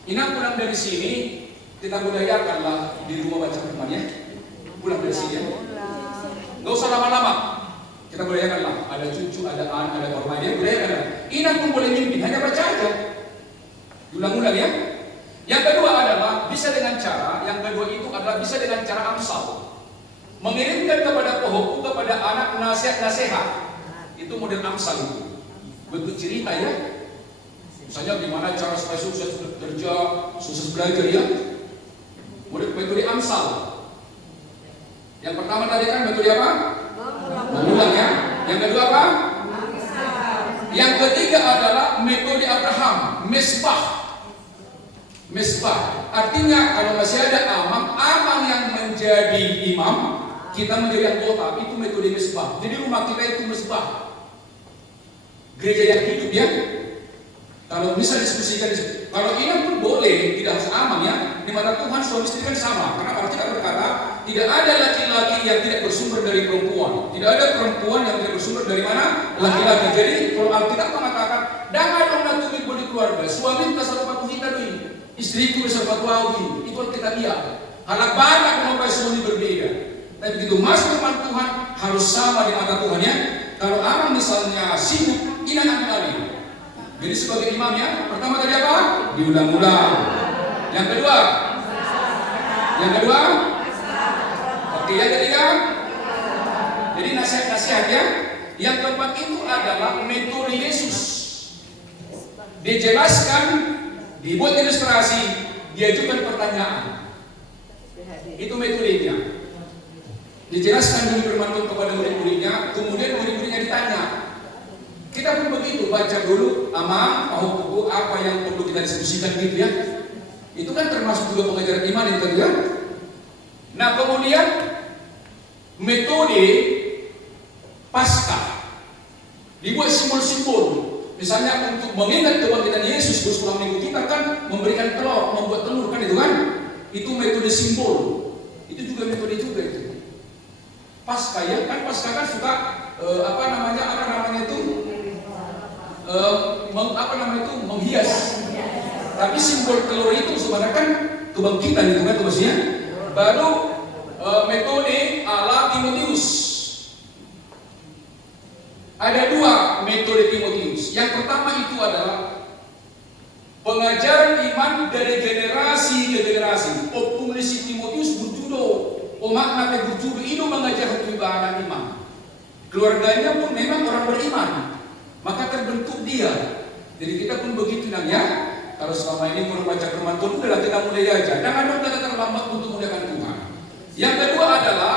Inang pulang dari sini, kita budayakanlah di rumah baca firman ya. Pulang dari sini ya. Gak usah lama-lama. Kita budayakanlah. Ada cucu, ada anak, ada korban dia budayakanlah. Inang pun boleh mimpi, hanya baca aja. Ulang-ulang ya. Yang kedua adalah bisa dengan cara, bisa dengan cara amsal. Mengirimkan kepada pohonku, kepada anak nasihat-nasihat. Itu model amsal itu. Bentuk cerita ya. Misalnya gimana cara supaya sukses kerja, sukses belajar ya. Metode amsal. Yang pertama tadi kan metode apa? Mengulang ya. Yang kedua apa? Yang ketiga adalah metode Abraham, mesbah. Artinya kalau masih ada amang yang menjadi imam, kita menjadi anggota, itu metode mesbah. Jadi rumah kita itu mesbah. Gereja yang hidup ya. Kalau bisa diskusikan, kalau ini pun boleh, tidak harus amang ya. Di mata Tuhan suami istri kan sama. Karena Alkitab berkata, tidak ada laki-laki yang tidak bersumber dari perempuan. Tidak ada perempuan yang tidak bersumber dari mana? Laki-laki. Jadi kalau Alkitab mengatakan, jangan dong natumi boleh keluarga. Suami kita satu patuh kita dulu. Istriku bisa patuh awi. Itu Alkitab dia. Anak banyak memakai suami berbeda. Tapi begitu masuk firman Tuhan harus sama di mata Tuhan ya. Kalau amang misalnya sibuk, ini ambil alih. Jadi sebagai imam ya, pertama tadi apa? Diulang-ulang. Yang kedua? Oke, yang ketiga? Jadi nasihat-nasihat ya. Yang keempat itu adalah metode Yesus. Dijelaskan, dibuat ilustrasi, diajukan pertanyaan. Itu metodenya. Dijelaskan dulu firman Tuhan kepada murid-muridnya, kemudian murid-muridnya ditanya. Kita pun begitu, baca dulu amang, buku apa yang perlu kita diskusikan gitu ya. Itu kan termasuk juga pengajaran iman itu ya. Nah kemudian metode Paskah dibuat simbol-simbol. Misalnya untuk mengingat kebangkitan Yesus berulang minggu kita kan memberikan telur, membuat telur kan itu kan. Itu metode simbol. Itu juga metode juga itu. Paskah ya, kan Paskah kan suka menghias. Tapi simbol telur itu sebenarnya kan kebangkitan itu kan maksudnya. Baru metode ala Timotius. Ada 2 metode Timotius. Yang pertama itu adalah pengajaran iman dari generasi ke generasi. Optumisi Timotius berjudul makna berjudul itu mengajar hukum ibadah iman. Keluarganya pun memang orang beriman. Maka terbentuk dia. Jadi kita pun begitu ya. Kalau selama ini mau baca firman Tuhan, udahlah kita mulai aja. Jangan kita terlambat untuk muliakan Tuhan. Yang kedua adalah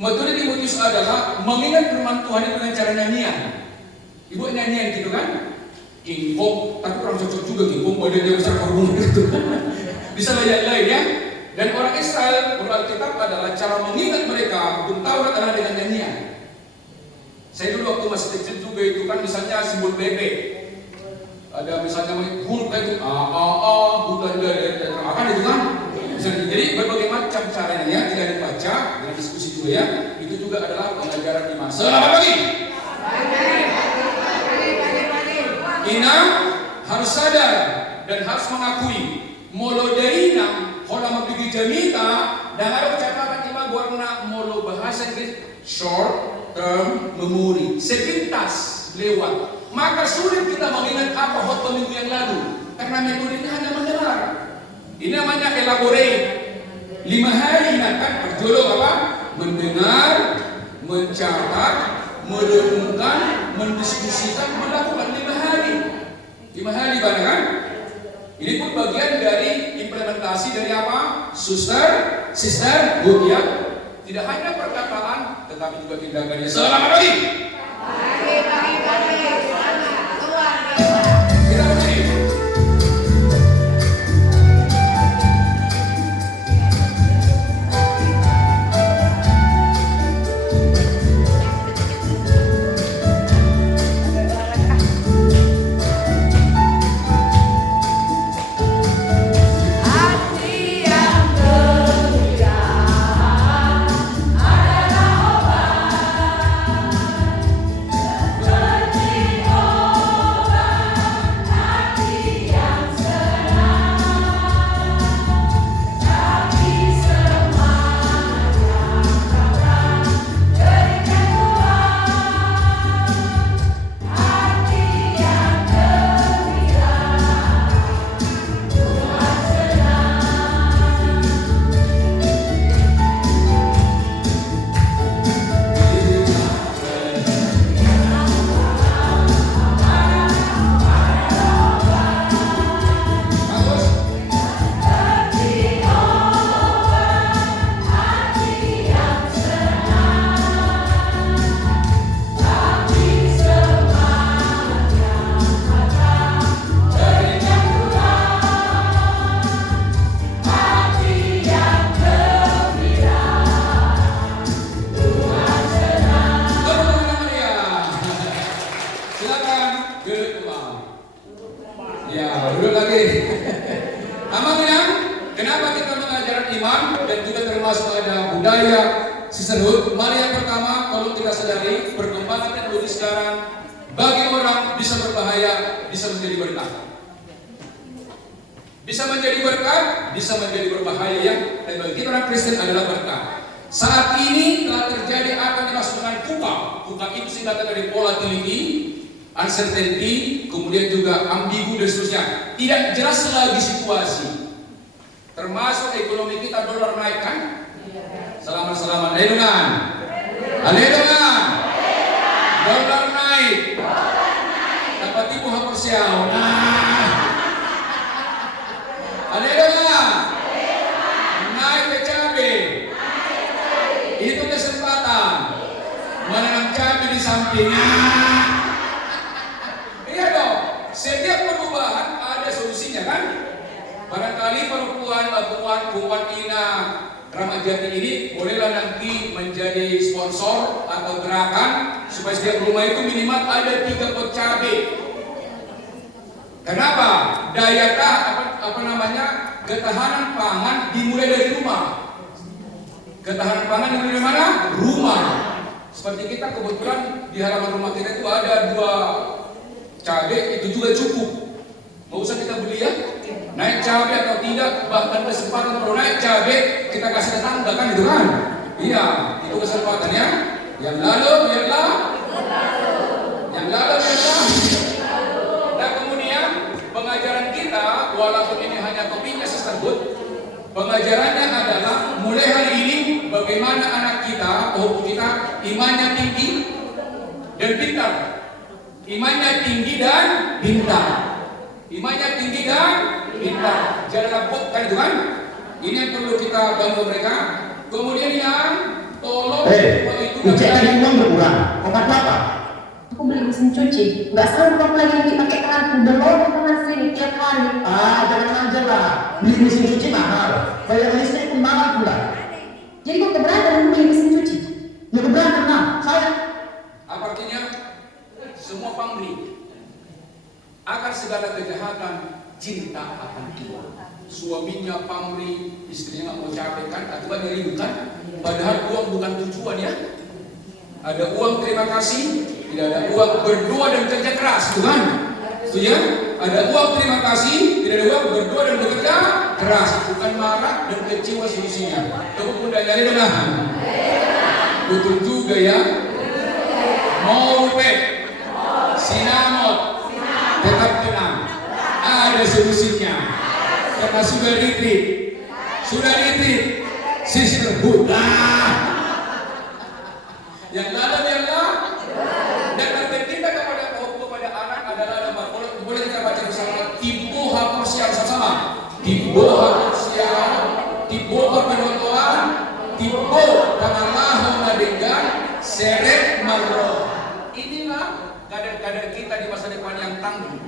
metode Timotius adalah mengingat firman Tuhan itu dengan cara nyanyian. Ibu nyanyian gitu kan? Kingkong, tapi kurang cocok juga kingkong. Badannya besar korban gitu. Bisa lain-lain ya. Dan orang Israel Alkitab adalah cara mengingat mereka hukum Taurat adalah dengan nyanyian. Saya dulu waktu masih kecil juga itu kan misalnya simbol bebek. Ada misalnya huruf itu bukan dari akan itu kan. Jadi berbagai macam caranya ya, tidak dibaca dengan diskusi juga ya. Itu juga adalah pengajaran iman. Selamat pagi. Ina harus sadar dan harus mengakui molodaina Kalau mau pergi jamita, dan ada catatan ima warna molo bahasa Inggris short term memory, sepintas lewat. Maka sulit kita mengingat apa khotbah minggu yang lalu, karena memori ini hanya mendengar. Ini namanya elaborate. 5 hari ingatkan perjolo apa? Mendengar, mencatat, merenungkan, mendiskusikan, melakukan 5 hari. 5 hari banyak kan? Ini pun bagian dari implementasi dari apa? Sister, good ya. Tidak hanya perkataan, tetapi juga tindakannya. Selamat pagi. Pagi. Selamat. Luar biasa. Kita berdiri. Sisterhood, mari yang pertama, kalau kita sadari perkembangan teknologi sekarang bagi orang bisa berbahaya, bisa menjadi berkah. Bisa menjadi berkah, bisa menjadi berbahaya ya. Dan bagi kita orang Kristen adalah berkah. Saat ini telah terjadi apa yang dimaksud dengan VUCA. VUCA itu singkatan dari volatility, uncertainty, kemudian juga ambigu dan seterusnya. Tidak jelas lagi situasi. Termasuk ekonomi kita dolar naik kan? Selamat. Haleluya. Dolar naik. Dapat ibu hapus siau. Haleluya. Naik ke cabai. Itu kesempatan. Menanam cabai di sampingnya. Iya dong. Setiap perubahan ada solusinya kan? Barangkali perempuan Ina Ramadhan Jati ini bolehlah nanti menjadi sponsor atau gerakan supaya setiap rumah itu minimal ada 3 pot cabai. Kenapa? Daya ketahanan pangan dimulai dari rumah. Ketahanan pangan dimulai dari mana? Rumah. Seperti kita kebetulan di halaman rumah kita itu ada 2 cabai, itu juga cukup. Mau usah kita beli ya? Naik cabai atau tidak, bahkan kesempatan kalau naik cabai kita kasih tetangga kan itu kan? Iya, itu kesempatannya. Yang lalu biarlah. Nah kemudian pengajaran kita, walaupun ini hanya topiknya sisterhood, pengajarannya adalah mulai hari ini bagaimana anak kita, imannya tinggi dan pintar. Imannya tinggi dan pintar. Imannya tinggi dan pintar. Jangan kan itu kan? Ini yang perlu kita bantu mereka. Kemudian yang tolong itu cari uang berkurang. Obat apa? Aku beli mesin cuci. Nggak sanggup lagi nyuci pakai kartu. Udah loading ke mesin tiap hari. Jangan aja lah. Beli mesin cuci mahal. Bayar listrik pun mahal pula. Jadi kok keberatan beli mesin cuci? Ya keberatan lah. Saya. Apa artinya? Semua pamrih akan segala kejahatan cinta akan Tuhan. Suaminya pamrih, istrinya nggak mau capek kan, akibatnya ribut kan. Padahal uang bukan tujuan ya. Ada uang terima kasih, tidak ada uang berdoa dan kerja keras, Tuhan. Itu ya. Ada uang terima kasih, tidak ada uang berdoa dan bekerja keras, bukan marah dan kecewa solusinya. Tepuk pundaknya dengan. Betul juga ya. Mau rupek, sinamot, tetap tenang. Ada solusinya. Karena sudah retreat, sisterhood. Yang lalu biarlah. Dan target kita kepada anak adalah nomor. Boleh kita baca bersama. Tiboha porsial sama-sama. Tiboha porsial, tiboha penontonan, tibo panamaho nadegan, seret marro. Inilah kadar-kadar kita di masa depan yang tangguh.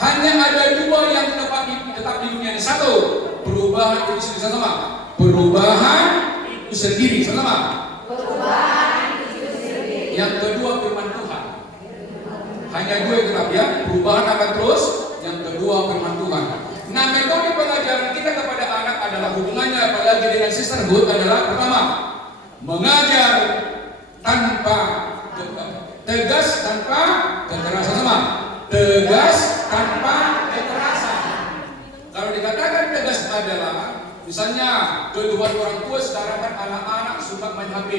Hanya ada dua yang tetap di dunia ini. Satu, perubahan itu sendiri sama. Perubahan itu sendiri sama. Yang kedua firman Tuhan. Hanya dua yang tetap ya. Perubahan akan terus. Yang kedua firman Tuhan. Nah, metode pengajaran kita kepada anak adalah hubungannya apalagi dengan sisterhood adalah pertama, mengajar tanpa tegas tanpa kekerasan sama. Tegas tanpa kekerasan. Kalau dikatakan tegas adalah misalnya kedua orang tua sekarang kan anak-anak suka main HP.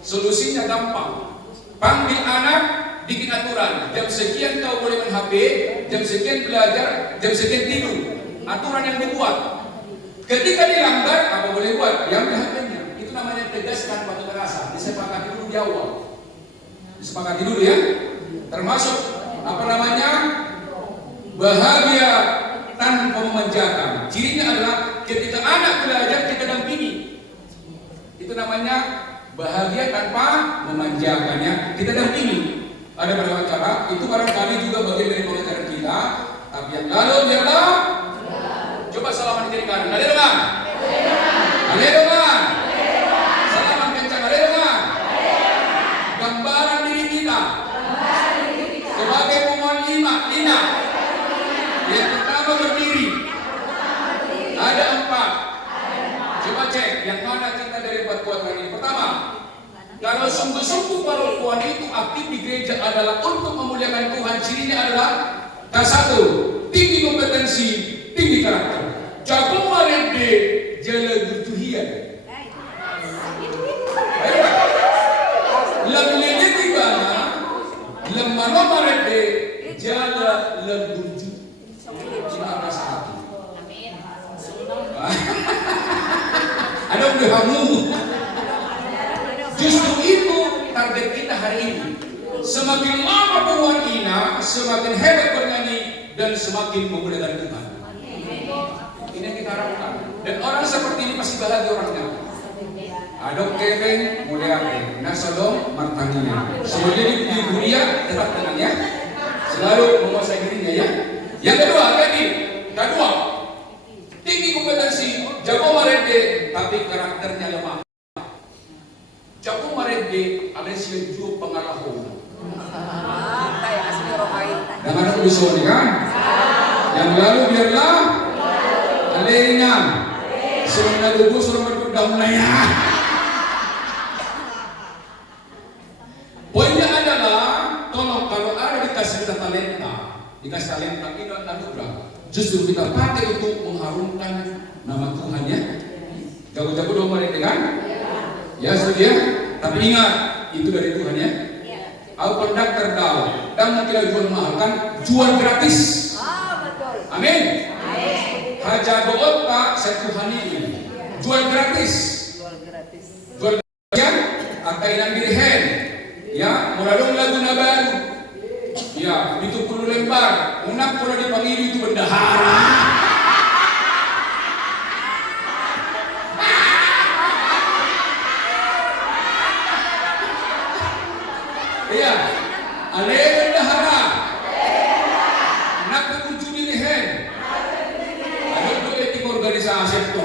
Solusinya gampang. Panggil anak, bikin aturan. Jam sekian kau boleh main HP, jam sekian belajar, jam sekian tidur. Aturan yang dibuat. Ketika dilanggar, apa boleh buat? Yang HP-nya. Itu namanya tegas tanpa kekerasan. Disepakati dulu di awal. Disepakati dulu ya. Termasuk apa namanya? Bahagia tanpa memanjakan. Cirinya adalah ketika anak belajar kita dampingi. Itu namanya bahagia tanpa memanjakannya. Kita dampingi. Ada beberapa cara. Itu barangkali juga bagian dari pengajaran kita. Tapi yang lalu biarlah. Coba salaman kiri kanan. Ada dengan? Ada dengan? Salaman kencang. Ada dengan? Gambaran diri kita. Sebagai penguat Ina. Yang pertama berdiri. Ada 4. Coba cek yang mana kita dari 4 kuadran ini. Pertama, kalau sungguh-sungguh perempuan itu aktif di gereja adalah untuk memuliakan Tuhan. Cirinya adalah K1, tinggi kompetensi, tinggi karakter. Jago marende jala bertuhian. Lemlenya tiba, lemano marende jala lemburju. Cuma rasa hati. Ada udah kamu. Justru itu target kita hari ini. Semakin lama penguat Ina, semakin hebat bernyanyi dan semakin memuliakan Tuhan. Ini yang kita harapkan. Dan orang seperti ini pasti bahagia orangnya. Adok keveng muliakan, nasadong martanginya. Semuanya di dunia tetap tenang ya. Selalu menguasai dirinya ya. Yang kedua, tinggi kompetensi, jago marende, tapi karakternya lemah. Jago marende, alias juga pengalaman. Dan ada bisa kan? Yang lalu biarlah alenya suruh nagugu suruh berdudam ya. Poinnya adalah tolong kalau ada dikasih talenta ini anugerah. Justru kita pakai untuk mengharumkan nama Tuhan ya. Jago-jago dong mereka kan? Ya sudah. Tapi ingat itu dari Tuhan ya. Aku konduktor tahu, dan tidak jual mahal kan, jual gratis. Amin. Haja boot pak setuhan ini, jual gratis. Jual gratis. Akainan dirihen, ya, melalui lagu baru. Ya, itu 10 lembar. Unak kalau dipanggil itu bendahara. Iya, ale bendahara. Nak kekunci dirihen. Ada tuh etik organisasi itu.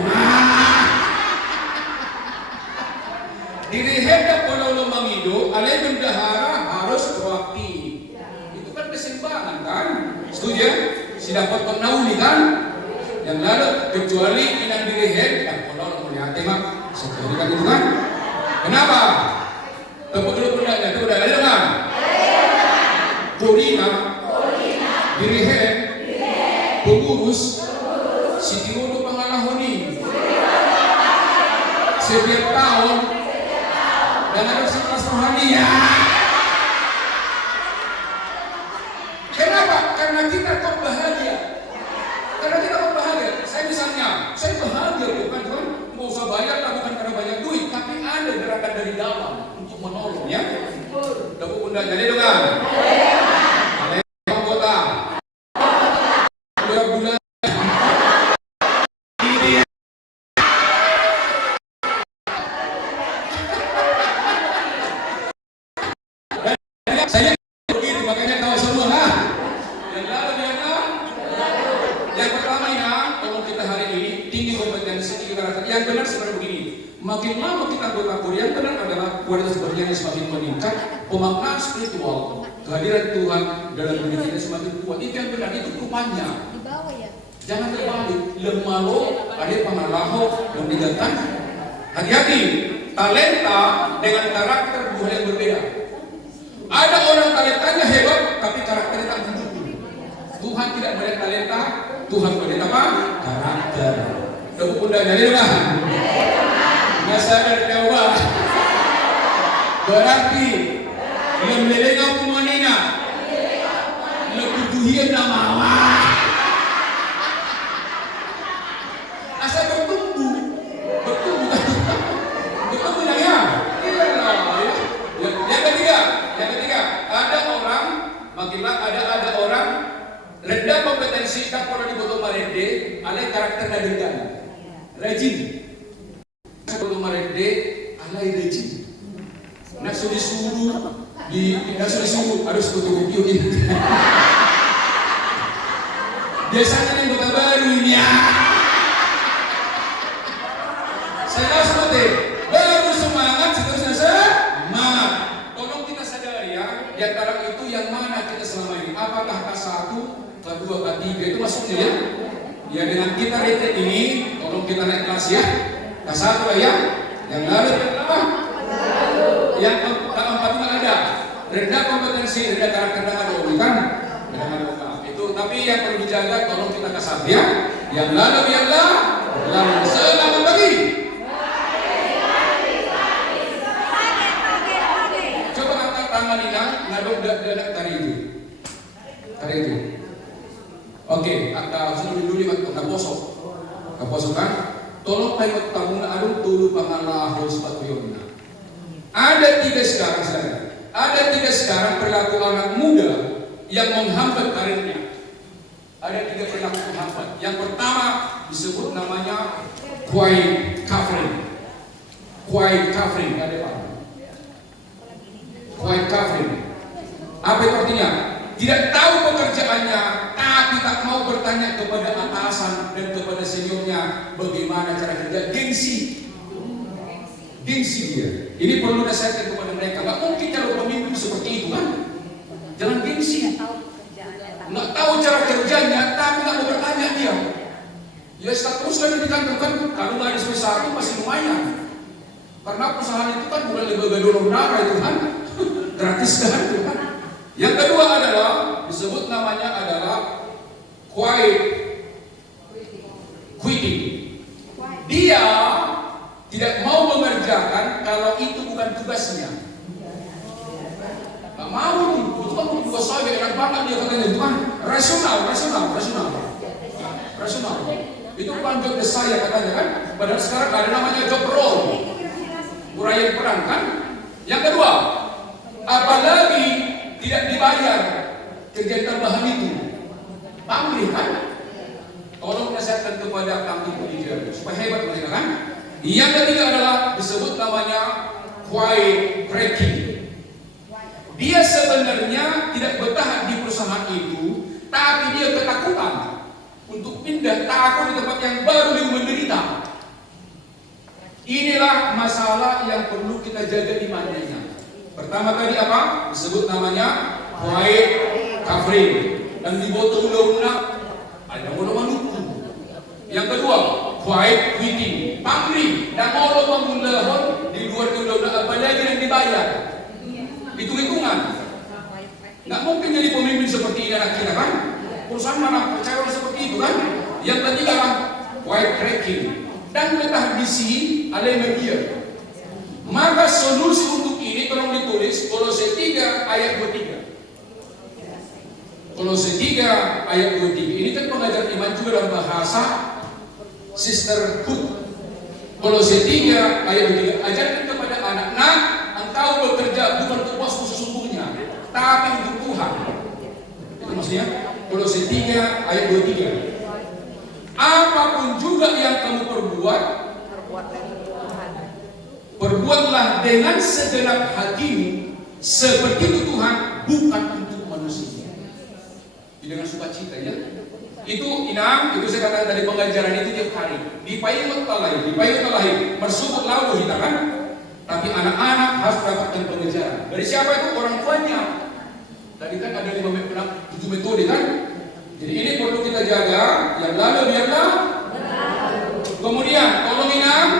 Dirihen tak kalau lo mangido, ale bendahara harus proaktif. Itu kan keseimbangan kan? Setuju? Si dapat pengauli kan? Yang lalu kecuali inang dirihen, tak kalau lo melihat temak, seperti kan itu kan? Kenapa? Tepuk dulu pundaknya, itu udah ada kan? Corina, dirihen, pengurus, Siti Bunda jadi dong kan? Palembang kota. Bulan saya begitu, makanya tahu semua ha. Yang lalu dia yang pertama ya, kalau kita hari ini tinggi kompetensi, tinggi karakter. Yang benar sebenarnya begini, makin lama kita bertabur, yang benar adalah kualitas berlian semakin meningkat, pemaknaan spiritual, kehadiran Tuhan dalam diri kita semakin kuat. Itu yang benar, itu rupanya. Di bawah ya. Jangan terbalik, lemalo, ada pangalaho, dan digatan. Hati-hati, talenta dengan karakter dua yang berbeda. Ada orang talentanya hebat, tapi karakternya tak mendukung. Tuhan tidak melihat talenta, Tuhan melihat apa? Karakter. Tepuk Bunda jadi dong. Nggak sadar dewa. Berarti yang melengau kumanina, lebih duhian nama Allah. Asal bertumbuh ya. Yang ketiga, ada orang, makinlah ada orang rendah kompetensi tak pernah dibutuh marede, alai karakter dadegan, rajin. Butuh marede, alai rajin. Nak suruh harus butuh video ini. Biasanya yang kota baru ini ya. Saya seperti baru semangat, seterusnya semangat. Tolong kita sadari ya, di antara itu yang mana kita selama ini? Apakah K1, K2, K3 itu masuknya ya? Ya dengan kita retret ini, tolong kita naik kelas ya. K1 lah ya. Yang lalu apa? Yang keempat itu ada rendah kompetensi, rendah karakter dan ada kan? Itu tapi yang perlu dijaga, tolong kita K1 ya. Yang lalu selamat pagi. Coba angkat tangan ini, ngaduk dadak tari itu. Oke, angkat sudah dulu kaposok kan? Tolong kayu tamu adung tulu pangalah harus patuyona. Ada tiga sekarang perilaku anak muda yang menghambat karirnya. Ada tiga perilaku penghambat. Yang pertama disebut namanya quiet covering. Ada apa? Quiet covering. Apa itu artinya? Tidak tahu pekerjaannya, tapi tak mau bertanya kepada atasan dan kepada seniornya bagaimana cara kerja. Gengsi dia. Ini perlu nasihatkan kepada mereka. Gak mungkin kalau pemimpin seperti itu kan. Jangan gengsi. Nggak tahu cara kerjanya, tapi nggak mau bertanya dia. Ya terus kan di kantor kan, kalau nggak ada sebesar itu masih lumayan. Karena perusahaan itu kan bukan lembaga donor darah itu kan, gratis kan itu kan. Yang kedua adalah disebut namanya adalah quitting. Dia tidak mau mengerjakan kalau itu bukan tugasnya. Gak mau itu kan tugas saya, enak banget dia katanya itu kan rasional. Itu bukan job saya katanya kan. Padahal sekarang ada namanya job role, uraian peran kan. Yang kedua, apalagi tidak dibayar kerjaan tambahan itu, pamrih kan. Tolong nasihatkan kepada kami pendidik supaya hebat mereka kan. Yang ketiga adalah disebut namanya quiet breaking. Dia sebenarnya tidak bertahan di perusahaan itu, tapi dia ketakutan untuk pindah, takut di tempat yang baru dia menderita. Inilah masalah yang perlu kita jaga di mananya. Pertama tadi apa? Disebut namanya quiet covering dan dibawa undang-undang ada undang-undang hukum. Yang kedua, quiet quitting, pamrih dan mau memulahon di luar undang-undang apa lagi yang dibayar. Hitung-hitungan. Nggak mungkin jadi pemimpin seperti ini anak kita kan? Perusahaan mana percaya orang seperti itu kan? Yang ketiga, quiet breaking dan letak di sini ada media. Maka solusi untuk ini tolong ditulis Kolose 3 ayat 23. Kolose 3 ayat 23. Ini kan pengajar iman juga dalam bahasa sisterhood. Kolose 3 ayat 23. Ajarkan kepada anak-anak, engkau bekerja bukan untuk bosmu sesungguhnya, tapi untuk Tuhan. Itu maksudnya Kolose 3 ayat 23. Apapun juga yang kamu perbuat, perbuatlah dengan segenap hatimu seperti itu Tuhan, bukan untuk manusia. Dengan sukacita ya. Itu inang, itu saya katakan tadi pengajaran itu tiap hari. Dipayung talahi, bersubut lalu kita kan. Tapi anak-anak harus mendapatkan pengajaran. Dari siapa itu? Orang tuanya. Tadi kan ada 7 metode kan. Jadi ini perlu kita jaga. Yang lalu biarlah. Kemudian tolong inang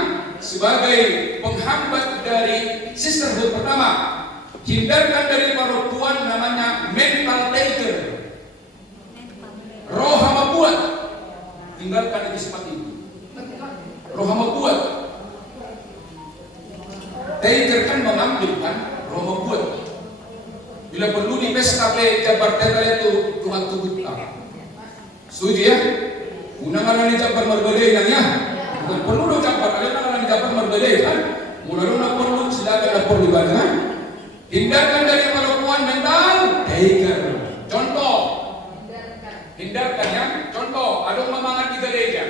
sebagai penghambat dari sisterhood pertama, hindarkan dari perempuan namanya mental taker, roh hama buat. Tinggalkan itu sifat itu. Roh hama buat. Taker kan mengambil kan, roh hama buat. Bila perlu di pesta jabar tetel itu Tuhan tubut. Setuju ya? Unang-unang di jabar berbeda ya. Bukan perlu dong jabar, ada unang-unang di jabar berbeda kan. Mula-mula perlu silakan lapor di badan. Hindarkan dari perempuan mental taker. Contoh, hindarkan ya. Contoh, ada mamangan di gereja.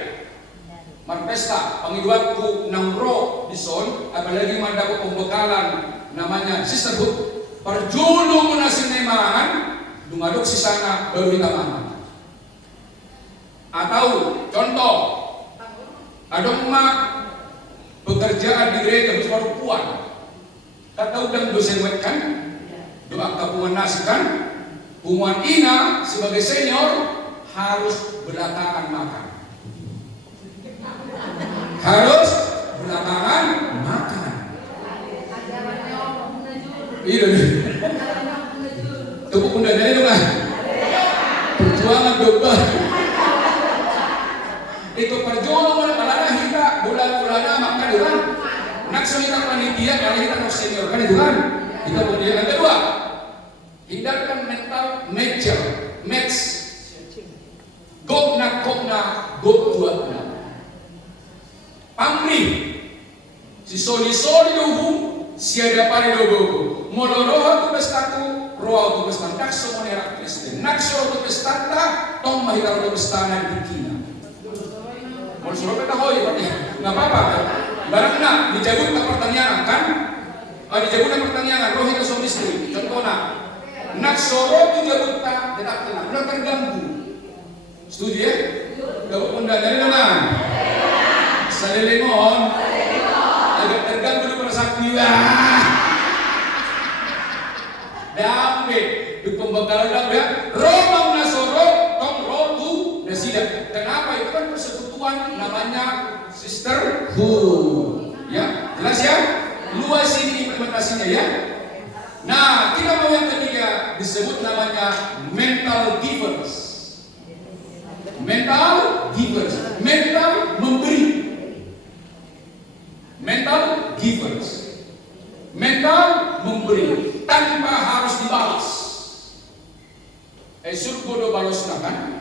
Marpesta, pangibuatku nang roh di son, apalagi mendapat pembekalan namanya sisterhood. Perjulu menasin nemahan, dungadok si sana baru ditamahan. Atau contoh, ada emak pekerjaan di gereja perempuan. Kata udang dosen kan, doa kapungan nasi kan, humuan ina sebagai senior harus belakangan makan. Harus belakangan makan. Iya nih. Tepuk pundak dari dong lah. Perjuangan domba. Itu perjuangan malah kita bulan-bulan makan itu kan. Nakso kita panitia kalau kita harus senior kan itu kan. Kita kemudian yang kedua, hindarkan mental match. Gopna gop tuatna. Pamri si soli dohu siada pare dogo modoroha tu pestaku roa tu pestan takso monera kristen nakso tu pestanta tong mahira tu pestana dikina mau suruh kita hoi nggak apa-apa barang nak dijabut tak pertanyaan kan dijabut tak pertanyaan roh itu suami istri contohnya nakso roh tu jabut tak tetap tenang udah terganggu setuju ya dapat undang dari mana Salemon agak terganggu di persakti damai di pembekalan damai ya romang nasoro tong rotu nasida. Kenapa? Itu kan persekutuan namanya sisterhood ya jelas ya luas ini implementasinya ya. Nah kita mau yang ketiga disebut namanya mental givers, mental memberi. Mental givers, mental memberi tanpa harus dibalas. Surgodo balos nakan,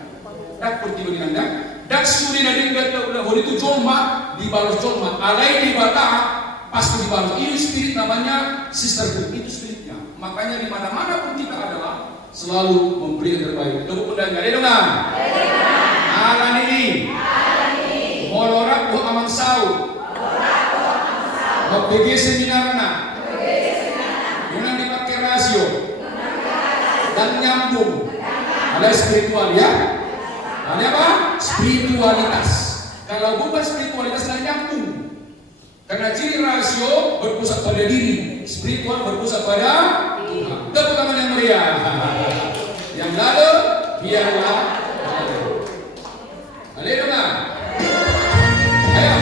tak perti nanda, dak suri nading gata ulah hori tu jolma dibalas jolma, alai dibata pasti dibalas. Ini spirit namanya sisterhood, itu spiritnya. Makanya di mana-mana pun kita adalah selalu memberi yang terbaik. Tepuk undang ada dong kan? Alan ini, molorak bu amang sau. PG seminar na, yang dipakai rasio dan nyambung, ada spiritual ya, ada apa? Spiritualitas. Kalau bukan spiritualitas nggak nyambung, karena ciri rasio berpusat pada diri, spiritual berpusat pada Tuhan. Tepuk tangan yang meriah. Yang lalu biarlah. Haleluya. Ayo.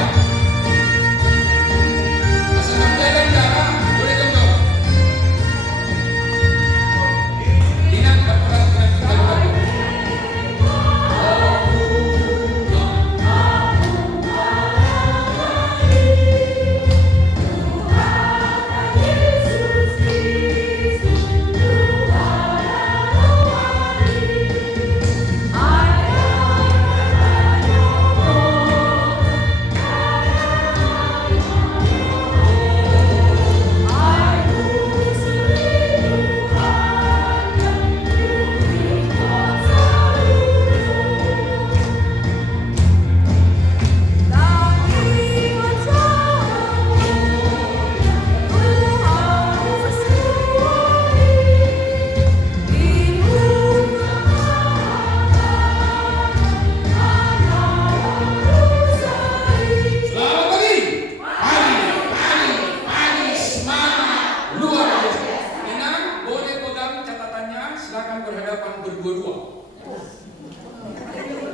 akan berhadapan berdua-dua.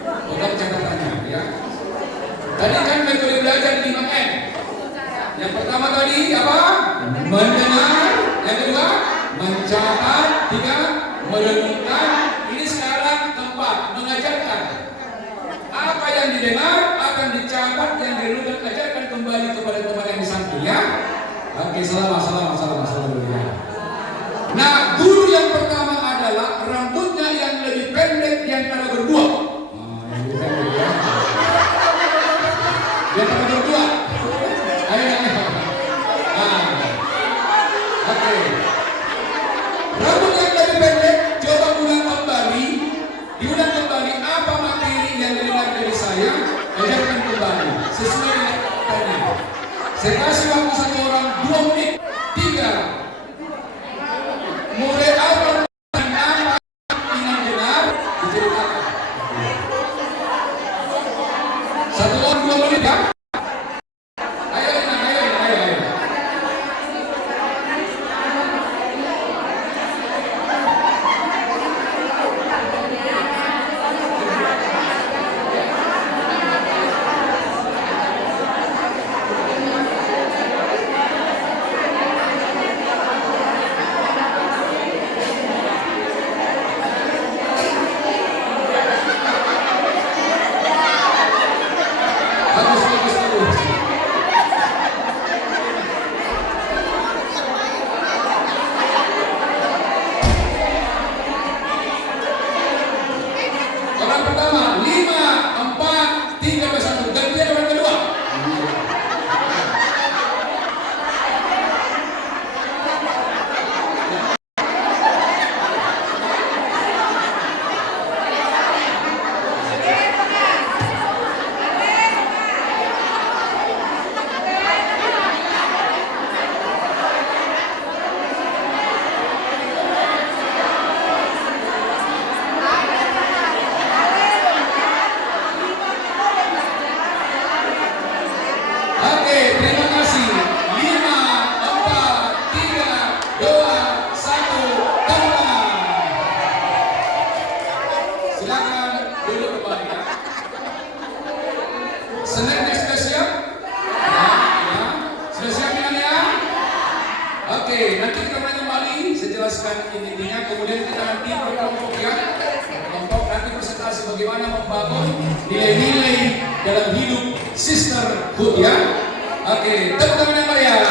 Pegang catatannya ya. Tadi kan metode belajar 5M. Yang pertama tadi apa? Mendengar. Yang kedua mencatat. Tiga merenungkan. Ini sekarang keempat mengajarkan. Apa yang didengar akan dicatat, yang direnungkan ajarkan kembali kepada teman yang di samping ya. Oke, salam dulu ya. Nah, guru yang pertama adalah rambutnya yang lebih pendek di antara berdua. Yang lebih pendek ya. Di antara berdua. Ayo. Oke. Rambut yang lebih pendek, coba diulang kembali apa materi yang didengar dari saya, ajarkan kembali sesuai dengan tadi. Saya kasih waktu satu orang 2 menit. 3. Mulai apa dan apa yang benar diceritakan. Satu orang 2 menit ya. Ayo. Bagus. Orang pertama 5, 4, 3, 2, 1. Gantian orang kedua. Oke, terima kasih. 5, 4, 3, 2, 1. Tangan. Silakan duduk kembali ya. Snacknya sudah siap? Ya. Sudah siap ya? Oke, nanti kita mulai kembali. Saya jelaskan intinya. Kemudian kita nanti berkelompok ya. Kelompok nanti presentasi bagaimana membangun nilai-nilai dalam hidup sisterhood ya. Oke, tepuk tangan yang meriah.